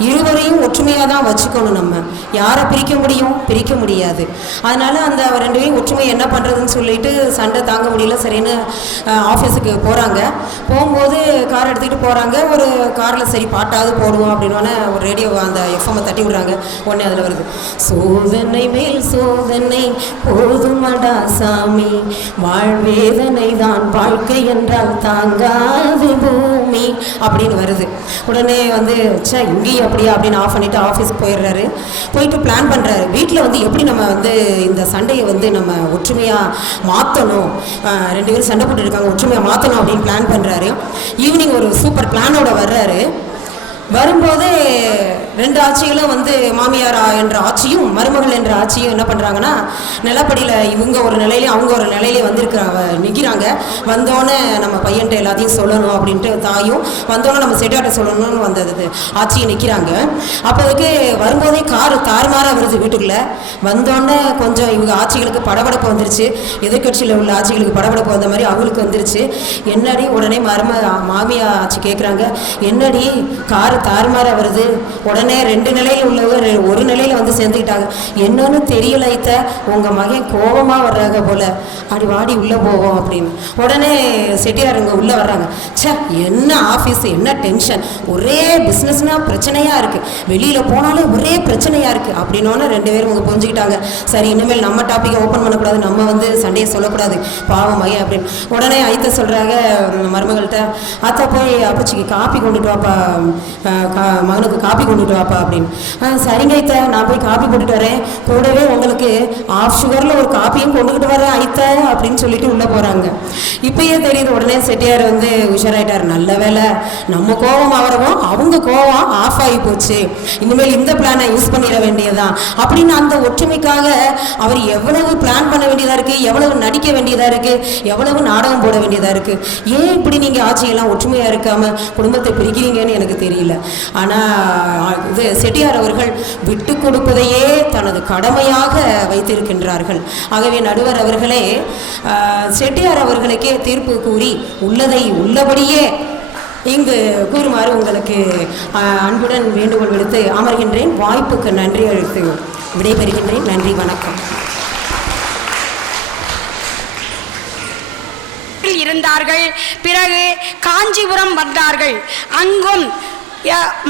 இருவரையும் ஒற்றுமையாக தான் வச்சுக்கணும். நம்ம யாரை பிரிக்க முடியும்? பிரிக்க முடியாது. அதனால் அந்த 2 பேரும் ஒற்றுமை என்ன பண்ணுறதுன்னு சொல்லிட்டு சண்டை தாங்க முடியல. சரின்னு ஆஃபீஸுக்கு போகிறாங்க. போகும்போது கார் எடுத்துக்கிட்டு போகிறாங்க. ஒரு காரில் சரி பாட்டாவது போடுவோம் அப்படின்னோடனே ஒரு ரேடியோ அந்த எஃப்எம்மை தட்டி விடுறாங்க. உடனே அதில் வருது, சோதனை மேல் சோதனை போதுமடா சாமி, வாழ்வேதனை தான் வாழ்க்கை என்றால் தாங்காது பூமி அப்படின்னு வருது. உடனே வந்து இங்கேயும் அப்படியா அப்படின்னு ஆஃப் பண்ணிவிட்டு ஆஃபீஸ்க்கு போயிடுறாரு. போயிட்டு பிளான் பண்ணுறாரு, வீட்டில் வந்து எப்படி நம்ம வந்து இந்த சண்டையை வந்து நம்ம ஒற்றுமையாக மாற்றணும், 2 பேரும் சண்டை போட்டு இருக்காங்க, ஒற்றுமையாக மாற்றணும் அப்படின்னு பிளான் பண்ணுறாரு. ஈவினிங் ஒரு சூப்பர் பிளானோட வர்றாரு. வரும்போது 2 ஆட்சிகளும் வந்து மாமியார் என்ற ஆட்சியும் மருமகள் என்ற ஆட்சியும் என்ன பண்ணுறாங்கன்னா நிலப்படியில் இவங்க ஒரு நிலையிலே அவங்க ஒரு நிலையிலே நிற்கிறாங்க. வந்தோடனே நம்ம பையன்ட்ட எல்லாத்தையும் சொல்லணும் அப்படின்ட்டு தாயும், வந்தோடனே நம்ம செட்டியாட்ட சொல்லணும்னு வந்தது ஆட்சியை நிற்கிறாங்க. அப்போதுக்கு வரும்போதே கார் தாறுமாறாக வருது வீட்டுக்குள்ளே. வந்தோடனே கொஞ்சம் இவங்க ஆட்சிகளுக்கு படபடப்பு வந்துருச்சு. எதிர்கட்சியில் உள்ள ஆட்சிகளுக்கு படபடப்பு வந்த மாதிரி அவங்களுக்கு வந்துருச்சு. என்னடி உடனே மாமியார் ஆட்சி கேட்குறாங்க, என்னடி கார் தாறுமாறாக வருது, உடனே 2 நிலையில் உள்ளவர் ஒரு நிலையில் வந்து சேர்ந்துக்கிட்டாங்க, என்னன்னு தெரியல ஐத்த, உங்கள் மகன் கோபமாக வர்றாங்க போல, அடி வாடி உள்ளே போவோம் அப்படின்னு. உடனே செட்டியாருங்க உள்ளே வர்றாங்க. சே, என்ன ஆஃபீஸ், என்ன டென்ஷன், ஒரே பிஸ்னஸ்னால் பிரச்சனையாக இருக்குது, வெளியில் போனாலும் ஒரே பிரச்சனையாக இருக்குது அப்படின்னோன்னு 2 பேரும் அவங்க புரிஞ்சுக்கிட்டாங்க. சரி, இனிமேல் நம்ம டாப்பிக்கை ஓப்பன் பண்ணக்கூடாது, நம்ம வந்து சண்டையை சொல்லக்கூடாது, பாவம் மகன் அப்படின்னு. உடனே ஐத்த சொல்கிறாங்க மருமகள்கிட்ட, அத்தை போய் அப்பச்சிக்கு காப்பி கொண்டுட்டு வாப்பா, மகனுக்கு காப்பி கொண்டுட்டு வாப்பா அப்படின்னு. சரிங்க ஐத்த, நான் போய் காப்பி கொண்டுட்டு வரேன், கூடவே உங்களுக்கு ஆஃப் சுகரில் ஒரு காப்பியும் கொண்டுக்கிட்டு வரேன் ஐத்த அப்படின்னு சொல்லிட்டு உள்ளே போகிறாங்க. இப்பயே தெரியுது. உடனே செட்டியார் வந்து உஷாராயிட்டார். நல்ல வேலை, நம்ம கோபம் ஆகிறவும் அவங்க கோபம் ஆஃப் ஆகி போச்சு, இனிமேல் இந்த பிளானை யூஸ் பண்ணிட வேண்டியதான் அப்படின்னு அந்த ஒற்றுமைக்காக அவர் எவ்வளவு பிளான் பண்ண வேண்டியதாக இருக்குது, எவ்வளவு நடிக்க வேண்டியதாக இருக்குது, எவ்வளவு நாடகம் போட வேண்டியதாக இருக்குது. ஏன் இப்படி நீங்கள் ஆட்சியெல்லாம் ஒற்றுமையாக இருக்காமல் குடும்பத்தை பிரிக்கிறீங்கன்னு எனக்கு தெரியல. ஆனால் இது செட்டியார் அவர்கள் விட்டு கொடுப்பதையே தனது கடமையாக வைத்திருக்கின்றார்கள். ஆகவே நடுவர் அவர்களே செட்டியார் அவர்களுக்கே தீர்ப்பு கூறி உள்ளதை உள்ளபடியே இங்கு கூறுமாறு உங்களுக்கு அன்புடன் வேண்டுகோள் விடுத்து அமர்கின்றேன். வாய்ப்புக்கு நன்றி அளித்து விடைபெறுகின்றேன். நன்றி, வணக்கம். இருந்தார்கள். பிறகு காஞ்சிபுரம் வந்தார்கள். அங்கும்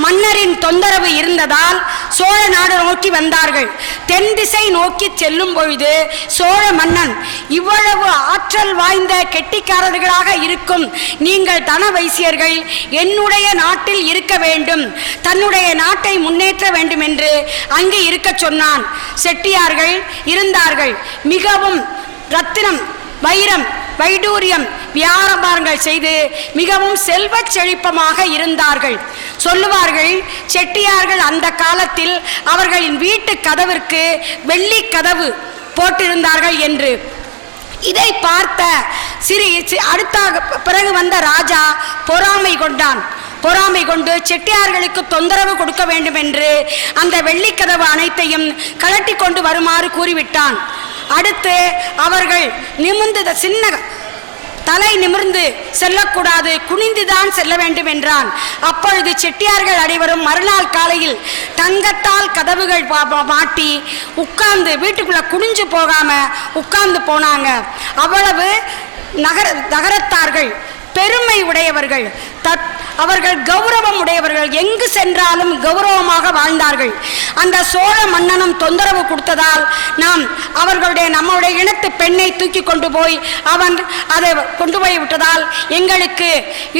மன்னரின் தொந்தரவு இருந்ததால் சோழ நாடு நோக்கி வந்தார்கள். தென் திசை நோக்கி செல்லும் பொழுது சோழ மன்னன், இவ்வளவு ஆற்றல் வாய்ந்த கெட்டிக்காரர்களாக இருக்கும் நீங்கள் தன வைசியர்கள் என்னுடைய நாட்டில் இருக்க வேண்டும், தன்னுடைய நாட்டை முன்னேற்ற வேண்டும் என்று அங்கு இருக்க சொன்னான். செட்டியார்கள் இருந்தார்கள். மிகவும் ரத்தினம், வைரம் வைடூரியம் வியாபாரங்கள் செய்து மிகவும் செல்வச் செழிப்பமாக இருந்தார்கள். சொல்லுவார்கள், செட்டியார்கள் அந்த காலத்தில் அவர்களின் வீட்டு கதவிற்கு வெள்ளி கதவு போட்டிருந்தார்கள் என்று. இதை பார்த்த அடுத்த பிறகு வந்த ராஜா பொறாமை கொண்டான். பொறாமை கொண்டு செட்டியார்களுக்கு தொந்தரவு கொடுக்க வேண்டும் என்று அந்த வெள்ளிக்கதவு அனைத்தையும் கலட்டி கொண்டு வருமாறு கூறிவிட்டான். அடுத்து அவர்கள் நிமிர்ந்து சின்ன தலை நிமிர்ந்து செல்லக்கூடாது, குனிந்துதான் செல்ல வேண்டும் என்றான். அப்பொழுது செட்டியார்கள் அனைவரும் மறுநாள் காலையில் தங்கத்தால் கதவுகள் மாட்டி உட்கார்ந்து வீட்டுக்குள்ள குனிஞ்சு போகாம உட்கார்ந்து போனாங்க. அவ்வளவு நகரத்தார்கள் பெருமை உடையவர்கள், அவர்கள் கௌரவம் உடையவர்கள், எங்கு சென்றாலும் கௌரவமாக வாழ்ந்தார்கள். அந்த சோழ மன்னனும் தொந்தரவு கொடுத்ததால் நாம் நம்முடைய இனத்து பெண்ணை தூக்கி கொண்டு போய் அவன் அதை கொண்டு போய் விட்டதால் எங்களுக்கு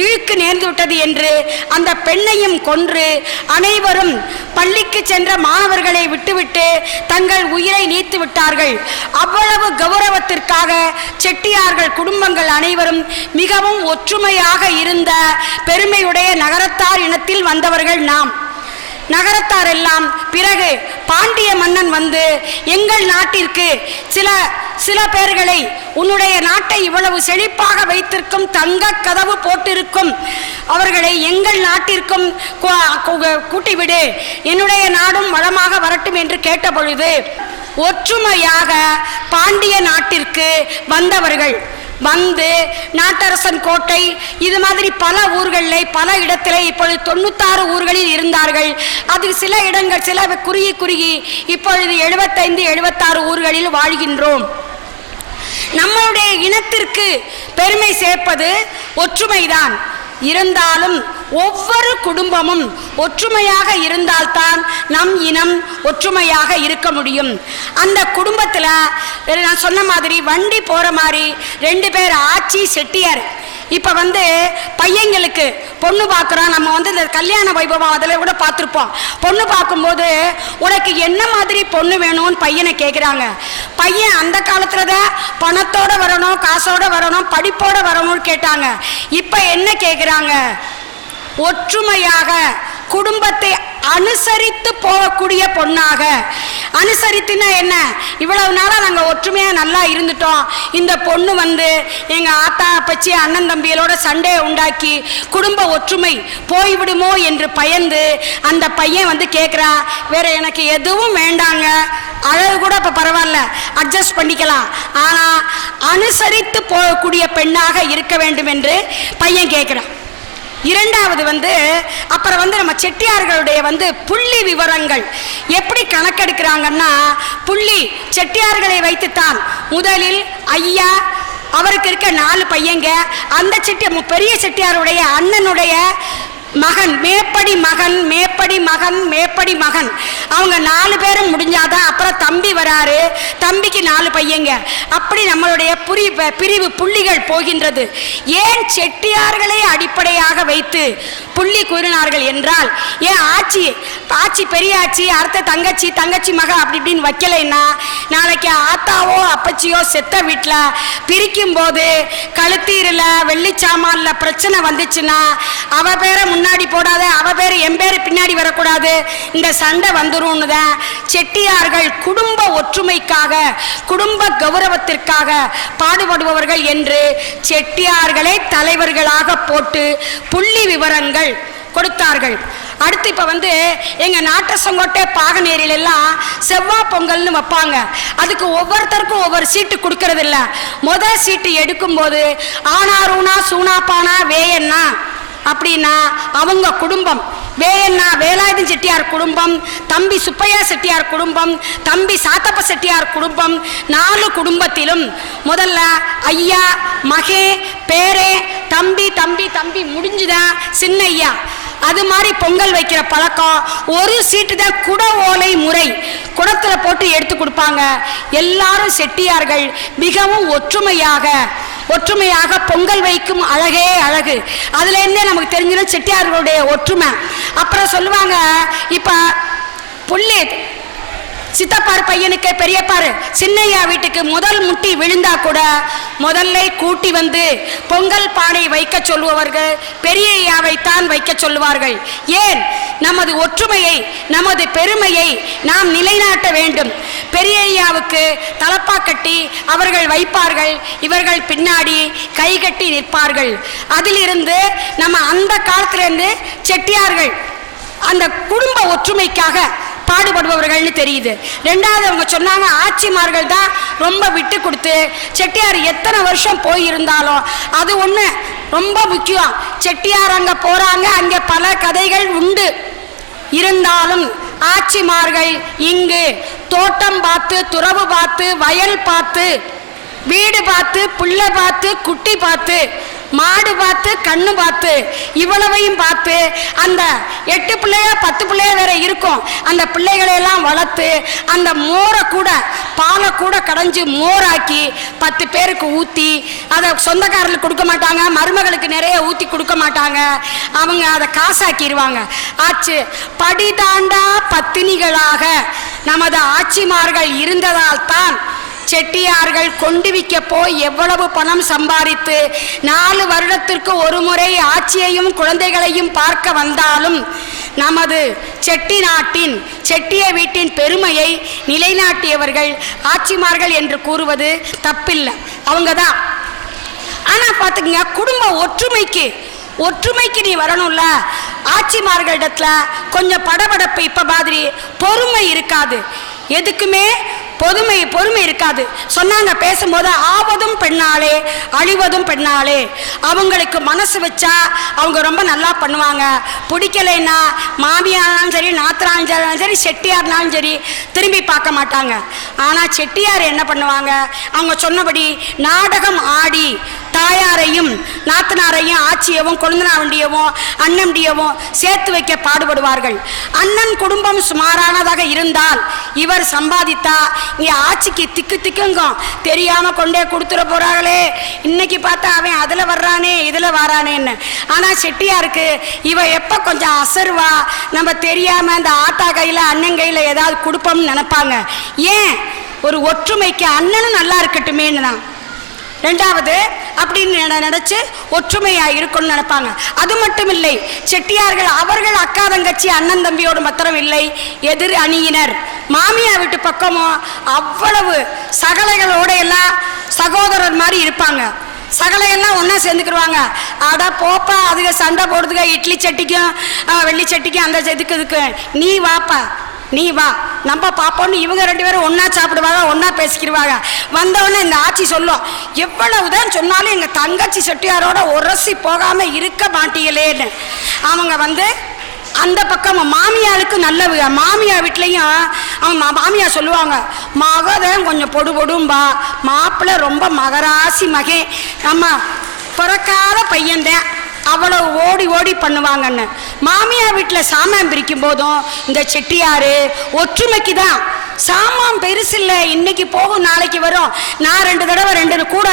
இழுக்கு நேர்ந்து விட்டது என்று அந்த பெண்ணையும் கொன்று அனைவரும் பள்ளிக்கு சென்ற மாணவர்களை விட்டுவிட்டு தங்கள் உயிரை நீத்து விட்டார்கள். அவ்வளவு கௌரவத்திற்காக செட்டியார்கள் குடும்பங்கள் அனைவரும் மிகவும் ஒற்றுமையாக இருந்த பெருமையுடைய நகரத்தார் இனத்தில் வந்தவர்கள் நாம். நகரத்தார் எல்லாம் பிறகு பாண்டிய மன்னன் வந்து எங்கள் நாட்டிற்கு சில பேர்களை, உன்னுடைய நாட்டை இவ்வளவு செழிப்பாக வைத்திருக்கும், தங்க கதவு போட்டிருக்கும் அவர்களை எங்கள் நாட்டிற்கும் கூட்டிவிடு, என்னுடைய நாடும் வளமாக வரட்டும் என்று கேட்ட பொழுது ஒற்றுமையாக பாண்டிய நாட்டிற்கு வந்தவர்கள் வந்து நாட்டரசன் கோட்டை இது மாதிரி பல ஊர்களில் பல இடத்துல இப்பொழுது 96 ஊர்களில் இருந்தார்கள். அது சில இடங்கள் சில குறுகி இப்பொழுது 75-76 ஊர்களில் வாழ்கின்றோம். நம்மளுடைய இனத்திற்கு பெருமை சேர்ப்பது ஒற்றுமைதான். இருந்தாலும் ஒவ்வொரு குடும்பமும் ஒற்றுமையாக இருந்தால்தான் நம் இனம் ஒற்றுமையாக இருக்க முடியும். அந்த குடும்பத்தில் நான் சொன்ன மாதிரி வண்டி போகிற மாதிரி 2 பேர் ஆச்சி செட்டியார். இப்போ வந்து பையங்களுக்கு பொண்ணு பார்க்குறோம். நம்ம வந்து இந்த கல்யாண வைபவம் அதில் கூட பார்த்துருப்போம். பொண்ணு பார்க்கும்போது உனக்கு என்ன மாதிரி பொண்ணு வேணும்னு பையனை கேட்குறாங்க. பையன் அந்த காலத்தில் தான் பணத்தோடு வரணும், காசோடு வரணும், படிப்போடு வரணும்னு கேட்டாங்க. இப்போ என்ன கேட்குறாங்க? ஒற்றுமையாக குடும்பத்தை அனுசரித்து போகக்கூடிய பொண்ணாக. அனுசரித்துனா என்ன? இவ்வளவு நாளாக நாங்கள் ஒற்றுமையாக நல்லா இருந்துட்டோம், இந்த பொண்ணு வந்து எங்கள் ஆத்தா அப்பச்சி அண்ணன் தம்பிகளோட சண்டையை உண்டாக்கி குடும்ப ஒற்றுமை போய்விடுமோ என்று பயந்து அந்த பையன் வந்து கேட்குறான், வேற எனக்கு எதுவும் வேண்டாங்க, அழகு கூட இப்போ பரவாயில்ல, அட்ஜஸ்ட் பண்ணிக்கலாம், ஆனால் அனுசரித்து போகக்கூடிய பெண்ணாக இருக்க வேண்டும் என்று பையன் கேட்குறான். இரண்டாவது வந்து அப்புறம் வந்து நம்ம செட்டியார்களுடைய வந்து புள்ளி விவரங்கள் எப்படி கணக்கெடுக்கிறாங்கன்னா, புள்ளி செட்டியார்களை வைத்துத்தான். முதலில் ஐயா, அவருக்கு இருக்க 4 பையங்க, அந்த பெரிய செட்டியாருடைய அண்ணனுடைய மகன், மேப்படி மகன், மேப்படி மகன், மேப்படி மகன், அவங்க 4 பேரும் முடிஞ்சாதான் அப்புறம் தம்பி வராரு, தம்பிக்கு 4 பையங்க. அப்படி நம்மளுடைய பிரிவு புள்ளிகள் போகின்றது. ஏன் செட்டியார்களை அடிப்படையாக வைத்து புள்ளி கூறினார்கள் என்றால், ஏன் ஆச்சி பெரிய ஆச்சி அடுத்த தங்கச்சி மக அப்படி இப்படின்னு வைக்கலைன்னா நாளைக்கு ஆத்தாவோ அப்பச்சியோ செத்த வீட்டில் பிரிக்கும் போது கழுத்தீரில் வெள்ளிச்சாமான்ல பிரச்சனை வந்துச்சுன்னா அவ பேரை முன்னாடி போடாத, அவ பேர் என் பேர் பின்னாடி வரக்கூடாது, இந்த சண்டை வந்துரும்னு தான் செட்டியார்கள் குடும்ப ஒற்றுமைக்காக குடும்ப கௌரவத்திற்காக பாடுபடுபவர்கள் என்று செட்டியார்களை தலைவர்களாக போட்டு புள்ளி விவரங்கள் கொடுத்தார்கள். அடுத்து இப்போ வந்து எங்கள் நாட்டசங்கோட்டை பாகநேரியில எல்லாம் செவ்வாய் பொங்கல்னு வைப்பாங்க. அதுக்கு ஒவ்வொருத்தருக்கும் ஒவ்வொரு சீட்டு கொடுக்கறது இல்லை. முதல் சீட்டு எடுக்கும்போது ஆனாரூனா சூனாப்பானா வேயண்ணா அப்படின்னா அவங்க குடும்பம், வேயண்ணா வேலாயுதம் செட்டியார் குடும்பம், தம்பி சுப்பையா செட்டியார் குடும்பம், தம்பி சாத்தப்ப செட்டியார் குடும்பம், 4 குடும்பத்திலும் முதல்ல ஐயா, மகே, பேரே, தம்பி தம்பி தம்பி முடிஞ்சுதான் சின்ன ஐயா. அது மாதிரி பொங்கல் வைக்கிற பழக்கம். ஒரு சீட்டு தான் குட ஓலை முறை, குடத்தில் போட்டு எடுத்து கொடுப்பாங்க. எல்லாரும் செட்டியார்கள் மிகவும் ஒற்றுமையாக பொங்கல் வைக்கும் அழகே அழகு. அதுல இருந்தே நமக்கு தெரிஞ்சிடும் செட்டியார்களுடைய ஒற்றுமை. அப்புறம் சொல்லுவாங்க, இப்ப புள்ளி சித்தப்பாரு பையனுக்கு பெரியப்பாரு சின்னையா வீட்டுக்கு முதல் முட்டி விழுந்தா கூட முதல்ல கூட்டி வந்து பொங்கல் பானை வைக்க சொல்லுபவர்கள் பெரியய்யாவைத்தான் வைக்க சொல்லுவார்கள். ஏன்? நமது ஒற்றுமையை, நமது பெருமையை நாம் நிலைநாட்ட வேண்டும். பெரியய்யாவுக்கு தலப்பா கட்டி அவர்கள் வைப்பார்கள், இவர்கள் பின்னாடி கை கட்டி நிற்பார்கள். அதிலிருந்து நம்ம அந்த காலத்திலிருந்து செட்டியார்கள் அந்த குடும்ப ஒற்றுமைக்காக பாடுபடுபவர்கள்னு தெரியுது. ரெண்டாவது அவங்க சொன்னாங்க, ஆட்சிமார்கள் தான் ரொம்ப விட்டு கொடுத்து, செட்டியார் எத்தனை வருஷம் போயிருந்தாலும் அது ஒன்று ரொம்ப முக்கியம். செட்டியார் அங்கே போகிறாங்க, அங்கே பல கதைகள் உண்டு. இருந்தாலும் ஆட்சிமார்கள் இங்கு தோட்டம் பார்த்து, துறவு பார்த்து, வயல் பார்த்து, வீடு பார்த்து, பிள்ளை பார்த்து, குட்டி பார்த்து, மாடு பார்த்து, கண்ணு பார்த்து, இவ்வளவையும் பார்த்து அந்த 8 பிள்ளையோ 10 பிள்ளையோ வேற இருக்கும். அந்த பிள்ளைகளையெல்லாம் வளர்த்து அந்த மோரை கூட பாலை கூட கடைஞ்சி மோராக்கி 10 பேருக்கு ஊற்றி அதை சொந்தக்காரர்களுக்கு கொடுக்க மாட்டாங்க, மருமகளுக்கு நிறைய ஊற்றி கொடுக்க மாட்டாங்க, அவங்க அதை காசாக்கிடுவாங்க. ஆச்சு படி தாண்டா பத்தினிகளாக நமது ஆட்சிமார்கள் இருந்ததால் தான் செட்டியார்கள் கொண்டு விற்க போய் எவ்வளவு பணம் சம்பாதித்து 4 வருடத்திற்கு ஒரு முறை ஆட்சியையும் குழந்தைகளையும் பார்க்க வந்தாலும் நமது செட்டி நாட்டின் செட்டிய வீட்டின் பெருமையை நிலைநாட்டியவர்கள் ஆட்சிமார்கள் என்று கூறுவது தப்பில்லை, அவங்க தான். ஆனால் பார்த்துக்கங்க, குடும்ப ஒற்றுமைக்கு நீ வரணும்ல. ஆட்சிமார்களிடத்தில் கொஞ்சம் படபடப்பு, இப்போ மாதிரி பொறுமை இருக்காது, எதுக்குமே பொறுமை இருக்காது. சொன்னாங்க பேசும்போது, ஆவதும் பெண்ணாலே அழிவதும் பெண்ணாலே. அவங்களுக்கு மனசு வச்சா அவங்க ரொம்ப நல்லா பண்ணுவாங்க, பிடிக்கலைன்னா மாமியானாலும் சரி, நாத்தனாலும் சரி, செட்டியார்னாலும் சரி திரும்பி பார்க்க மாட்டாங்க. ஆனால் செட்டியார் என்ன பண்ணுவாங்க, அவங்க சொன்னபடி நாடகம் ஆடி தாயாரையும் நாத்தனாரையும் ஆட்சியவும் கொழுந்தனாவண்டியவும் அண்ணண்டியவும் சேர்த்து வைக்க பாடுபடுவார்கள். அண்ணன் குடும்பம் சுமாரானதாக இருந்தால் இவர் சம்பாதித்தா இங்கே ஆட்சிக்கு திக்குங்க தெரியாமல் கொண்டே கொடுத்துட போகிறாங்களே, இன்னைக்கு பார்த்தா அவன் அதில் வர்றானே இதில் வரானேன்னு. ஆனால் செட்டியாருக்கு இவ எப்போ கொஞ்சம் அசர்வா நம்ம தெரியாமல் அந்த ஆத்தா கையில் அண்ணன் கையில் ஏதாவது கொடுப்போம்னு நினைப்பாங்க. ஏன்? ஒரு ஒற்றுமைக்கு அண்ணனும் நல்லா இருக்கட்டுமேன்னு தான். ரெண்டாவது அப்படின்னு நினச்சி ஒற்றுமையாக இருக்கணும்னு நினைப்பாங்க. அது மட்டும் இல்லை, செட்டியார்கள் அவர்கள் அக்கா தங்கச்சி அண்ணன் தம்பியோடு மாத்திரம் இல்லை, எதிர் அணியினர் மாமியா வீட்டு பக்கமும் அவ்வளவு சகலைகளோட எல்லாம் சகோதரர் மாதிரி இருப்பாங்க. சகலையெல்லாம் ஒன்றா சேர்ந்துக்கிடுவாங்க. அட போப்பா, அதுக்கு சண்டை போடுறதுக்கு இட்லி சட்டிக்கும் வெள்ளி சட்டிக்கும் அந்த இதுக்கு நீ வா நம்ம பார்ப்போன்னு இவங்க 2 பேரும் ஒன்றா சாப்பிடுவாங்க, ஒன்றா பேசிக்கிடுவாங்க. வந்தவொடனே இந்த ஆட்சி சொல்லும், எவ்வளவுதான் சொன்னாலும் எங்கள் தங்கச்சி செட்டியாரோட உரசி போகாமல் இருக்க மாட்டீங்களேன்னு. அவங்க வந்து அந்த பக்கம் மாமியாருக்கு நல்ல மாமியா வீட்லேயும் அவங்க மாமியா சொல்லுவாங்க, மகதான் கொஞ்சம் பொடும்பா, மாப்பிள்ளை ரொம்ப மகராசி மகே, நம்ம பிறக்காத பையன்தான், அவ்வளோ ஓடி பண்ணுவாங்கன்னு. மாமியா வீட்டில் சாமான் பிரிக்கும் போதும் இந்த செட்டியார் ஒற்றுமைக்கு தான். சாமான் பெருசு இல்லை, இன்னைக்கு போகும் நாளைக்கு வரும். நான் 2 தடவை 2 கூட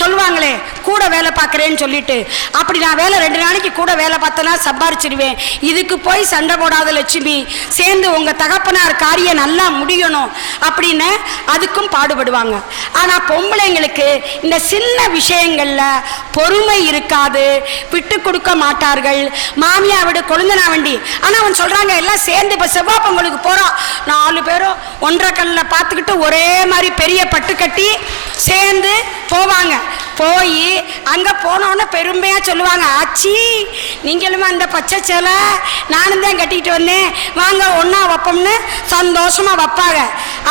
சொல்லுவாங்களே, கூட வேலை பார்க்குறேன்னு சொல்லிட்டு, அப்படி நான் 2 நாளைக்கு கூட வேலை பார்த்தனா சம்பாரிச்சிடுவேன். இதுக்கு போய் சண்டை போடாத லட்சுமி, சேர்ந்து உங்கள் தகப்பனார் காரியம் நல்லா முடியணும் அப்படின்னு அதுக்கும் பாடுபடுவாங்க. ஆனால் பொம்பளைங்களுக்கு இந்த சின்ன விஷயங்களில் பொறுமை இருக்காது, விட்டு கொடுக்க மாட்டார்கள். மாமியா விட கொழுந்தனா வண்டி. ஆனால் அவன் சொல்கிறாங்க, எல்லாம் சேர்ந்து இப்போ செவ்வாய் பொங்கலுக்கு போகிறோம், 4 பேரும் ஒன்றரை கல்லில் பார்த்துக்கிட்டு ஒரே மாதிரி பெரிய பட்டு கட்டி சேர்ந்து போவாங்க. போய் அங்கே போனோன்னு பெருமையாக சொல்லுவாங்க, ஆச்சி நீங்களும் அந்த பச்சை சேலை நானும் தான் கட்டிக்கிட்டு வந்தேன், வாங்க ஒன்றா வைப்போம்னு சந்தோஷமாக வைப்பாங்க.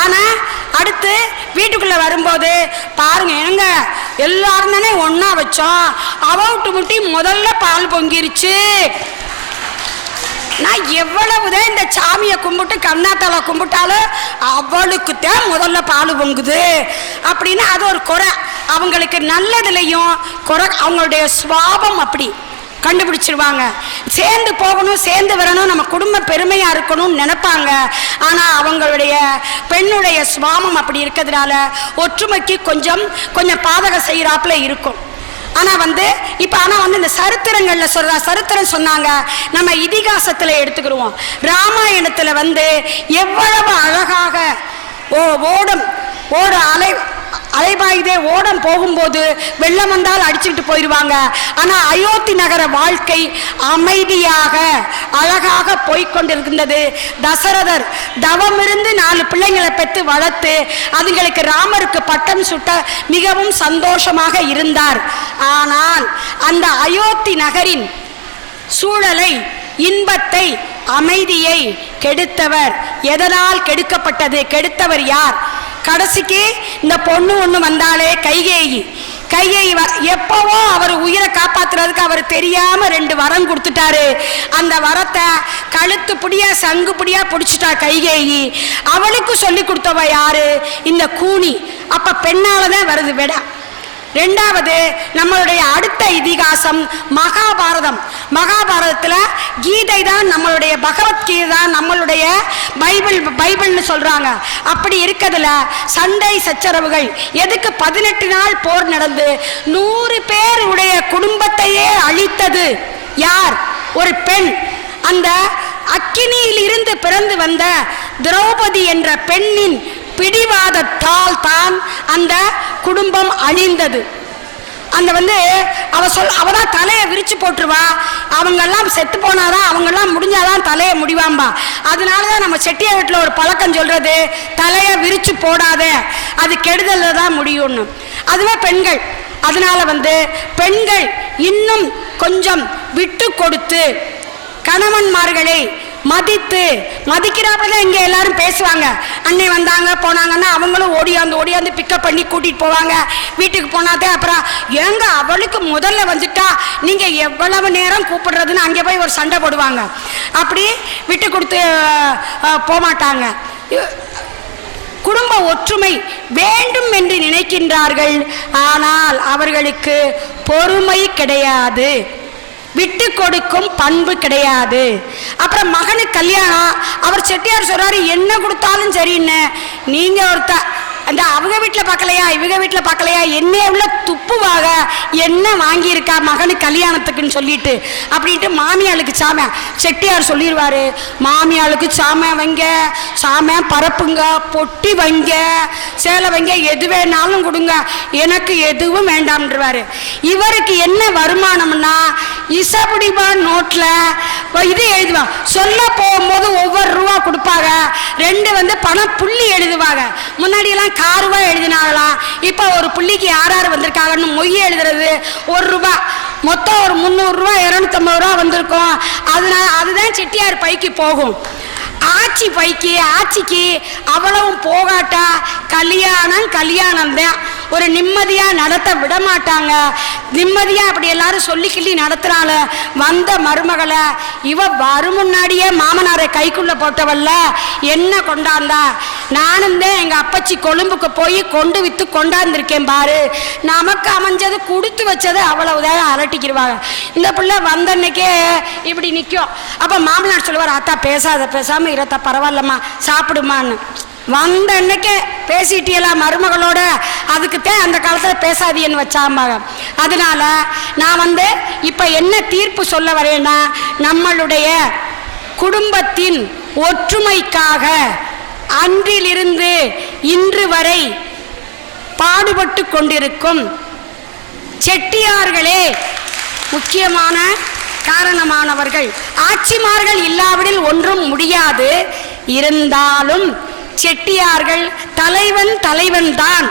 ஆனால் அடுத்து வீட்டுக்குள்ளே வரும்போது பாருங்க, எங்க எல்லாரும் தானே ஒன்றா வச்சோம், அவட்டு முட்டி முதல்ல பால் பொங்கிருச்சு. நான் எவ்வளவுதான் இந்த சாமியை கும்பிட்டு கண்ணாத்தால கும்பிட்டாலும் அவளுக்கு தான் முதல்ல பால் பொங்குது அப்படின்னு அது ஒரு குறை. அவங்களுக்கு நல்லதுலையும் குறை, அவங்களுடைய சுவாபம் அப்படி கண்டுபிடிச்சிருவாங்க. சேர்ந்து போகணும், சேர்ந்து வரணும், நம்ம குடும்ப பெருமையாக இருக்கணும்னு நினைப்பாங்க. ஆனால் அவங்களுடைய பெண்ணுடைய சுவாபம் அப்படி இருக்கிறதுனால ஒற்றுமைக்கு கொஞ்சம் பாதகம் செய்கிறாப்புல இருக்கும். ஆனால் இப்போ இந்த சரித்திரங்களில் சரித்திரம் சொன்னாங்க, நம்ம இதிகாசத்தில் எடுத்துக்கிடுவோம். ராமாயணத்தில் எவ்வளவு அழகாக அலைபாயுதே ஓடம் போகும்போது வெள்ளம் வந்தால் அடிச்சுக்கிட்டு போயிடுவாங்க. ஆனால் அயோத்தி நகர வாழ்க்கை அமைதியாக அழகாக போய்கொண்டிருக்கின்றது. தசரதர் தவமிருந்து 4 பிள்ளைங்களை பெற்று வளர்த்து அதுங்களுக்கு ராமருக்கு பட்டம் சுட்ட மிகவும் சந்தோஷமாக இருந்தார். ஆனால் அந்த அயோத்தி நகரின் சூழலை, இன்பத்தை, அமைதியை கெடுத்தவர் எதனால் கெடுக்கப்பட்டது? கெடுத்தவர் யார்? கடைசிக்கு இந்த பொண்ணு ஒன்று வந்தாலே கைகேயி எப்பவோ அவர் உயிரை காப்பாத்துறதுக்கு அவர் தெரியாம 2 வரம் கொடுத்துட்டாரு. அந்த வரத்தை கழுத்து புடியா சங்கு புடியா பிடிச்சிட்டா கைகேயி. அவளுக்கு சொல்லி கொடுத்தவ யாரு? இந்த கூனி. அப்ப பெண்ணாலதான் வருது விட. 2வது நம்மளுடைய அடுத்த இதிகாசம் மகாபாரதம். மகாபாரதத்தில் கீதை தான் நம்மளுடைய பகவத்கீதை தான் நம்மளுடைய பைபிள்னு சொல்றாங்க. அப்படி இருக்கிறதுல சண்டை சச்சரவுகள் எதுக்கு 18 நாள் போர் நடந்து 100 பேருடைய குடும்பத்தையே அழித்தது யார்? ஒரு பெண். அந்த அக்கினியில் இருந்து பிறந்து வந்த திரௌபதி என்ற பெண்ணின் பிடிவாதத்தால் தான் அந்த குடும்பம் அழிந்தது. அந்த அவதான் தலையை விரிச்சு போட்டுருவா. அவங்கெல்லாம் செத்து போனாதான், அவங்கெல்லாம் முடிஞ்சாதான் தலையை முடிவாம்பா. அதனாலதான் நம்ம செட்டியார் வீட்டில் ஒரு பழக்கம் சொல்றது, தலையை விரிச்சு போடாத, அது கெடுதல்ல தான் முடியும்னு. அதுவே பெண்கள். அதனால பெண்கள் இன்னும் கொஞ்சம் விட்டு கொடுத்து கணவன்மார்களை மதிக்கிறாப்பதான் இங்க எல்லாரும் பேசுவாங்க. அன்னை வந்தாங்க போனாங்கன்னா அவங்களும் ஓடியாந்து பிக்கப் பண்ணி கூட்டிட்டு போவாங்க. வீட்டுக்கு போனாதே அப்புறம் ஏங்க அவளுக்கு முதல்ல வந்துட்டா நீங்க எவ்வளவு நேரம் கூப்பிடுறதுன்னு அங்கே போய் ஒரு சண்டை போடுவாங்க. அப்படி விட்டு கொடுத்து போமாட்டாங்க. குடும்ப ஒற்றுமை வேண்டும் என்று நினைக்கின்றார்கள். ஆனால் அவர்களுக்கு பொறுமை கிடையாது, விட்டு கொடுக்கும் பண்பு கிடையாது. அப்புறம் மகனுக்கு கல்யாணம், அவர் செட்டியார் சொல்றாரு என்ன கொடுத்தாலும் சரின்னு. நீங்க அந்த அவங்க வீட்டில் பார்க்கலையா இவங்க வீட்டில் பார்க்கலையா, என்ன எவ்வளோ துப்புவாக என்ன வாங்கியிருக்கா மகனுக்கு கல்யாணத்துக்குன்னு சொல்லிட்டு அப்படின்ட்டு மாமியாளுக்கு சாமை. செட்டியார் சொல்லிடுவாரு, மாமியாளுக்கு சாமை வைங்க, சாமை பரப்புங்க, பொட்டி வைங்க, சேலை வைங்க, எது வேணாலும் கொடுங்க, எனக்கு எதுவும் வேண்டாம்ன்றவாரு. இவருக்கு என்ன வருமானம்னா இசபடிபா நோட்டில் இது எழுதுவா. சொல்ல போகும்போது ஒவ்வொரு ரூபா கொடுப்பாங்க. 2 பணம் புள்ளி எழுதுவாங்க. முன்னாடியெல்லாம் காருவா எழுதினாங்களாம். இப்போ ஒரு புள்ளிக்கு யார் வந்திருக்காங்கன்னு மொய் எழுதுறது 1 ரூபா. மொத்தம் ஒரு 300 ரூபா 250 ரூபா வந்திருக்கும். அதனால அதுதான் செட்டியார் பைக்கு போகும். ஆட்சி பைக்கு ஆட்சிக்கு அவ்வளவும் போகாட்டா கல்யாணம் தான். ஒரு நிம்மதியாக நடத்த விட மாட்டாங்க. நிம்மதியாக அப்படி எல்லாரும் சொல்லி கிள்ளி நடத்துறாள். வந்த மருமகளை இவ வரும் முன்னாடியே மாமனாரை கைக்குள்ளே போட்டவல்ல என்ன கொண்டாந்தா. நானும் தான் எங்கள் அப்பச்சி கொழும்புக்கு போய் கொண்டு விற்று கொண்டாந்துருக்கேன் பாரு, நமக்கு அமைஞ்சது கொடுத்து வச்சது அவ்வளவுதான் அரட்டிக்கிடுவாங்க. இந்த பிள்ளை வந்தன்னைக்கே இப்படி நிற்கும். அப்போ மாமனார் சொல்லுவார், அத்தா பேசாமல் இருத்தா, பரவாயில்லம்மா சாப்பிடுமான்னு. வந்த அன்னைக்கே பேசிட்டியலாம் மருமகளோட, அதுக்குத்தான் அந்த காலத்தில் பேசாதீன்னு வச்சாம்பாங்க. அதனால நான் இப்போ என்ன தீர்ப்பு சொல்ல வரேன்னா, நம்மளுடைய குடும்பத்தின் ஒற்றுமைக்காக அன்றிலிருந்து இன்று வரை பாடுபட்டு கொண்டிருக்கும் செட்டியார்களே முக்கியமான காரணமானவர்கள். ஆட்சிமார்கள் இல்லாவிடில் ஒன்றும் முடியாது. இருந்தாலும் செட்டியார்கள் தலைவன் தான்.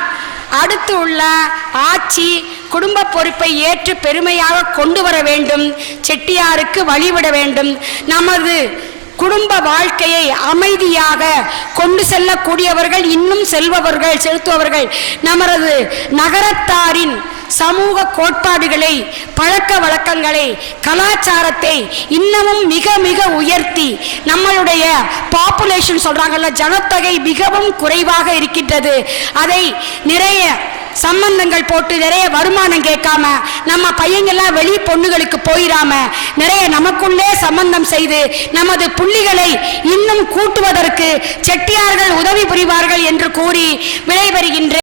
அடுத்து உள்ள ஆட்சி குடும்ப பொறுப்பை ஏற்று பெருமையாக கொண்டு வர வேண்டும். செட்டியாருக்கு வழிவிட வேண்டும். நமது குடும்ப வாழ்க்கையை அமைதியாக கொண்டு செல்லக்கூடியவர்கள், இன்னும் செலுத்துபவர்கள் நமது நகரத்தாரின் சமூக கோட்பாடுகளை, பழக்க வழக்கங்களை, கலாச்சாரத்தை இன்னமும் மிக மிக உயர்த்தி, நம்மளுடைய பாப்புலேஷன் சொல்றாங்கல்ல, ஜனத்தொகை மிகவும் குறைவாக இருக்கின்றது. அதை நிறைய சம்பந்தங்கள் போட்டு நிறைய வருமானம் கேட்காம, நம்ம பையங்கள்லாம் வெளி பொண்ணுகளுக்கு போயிடாம நிறைய நமக்குள்ளே சம்பந்தம் செய்து நமது புள்ளிகளை இன்னும் கூட்டுவதற்கு செட்டியார்கள் உதவி புரிவார்கள் என்று கூறி விடைபெறுகின்றேன்.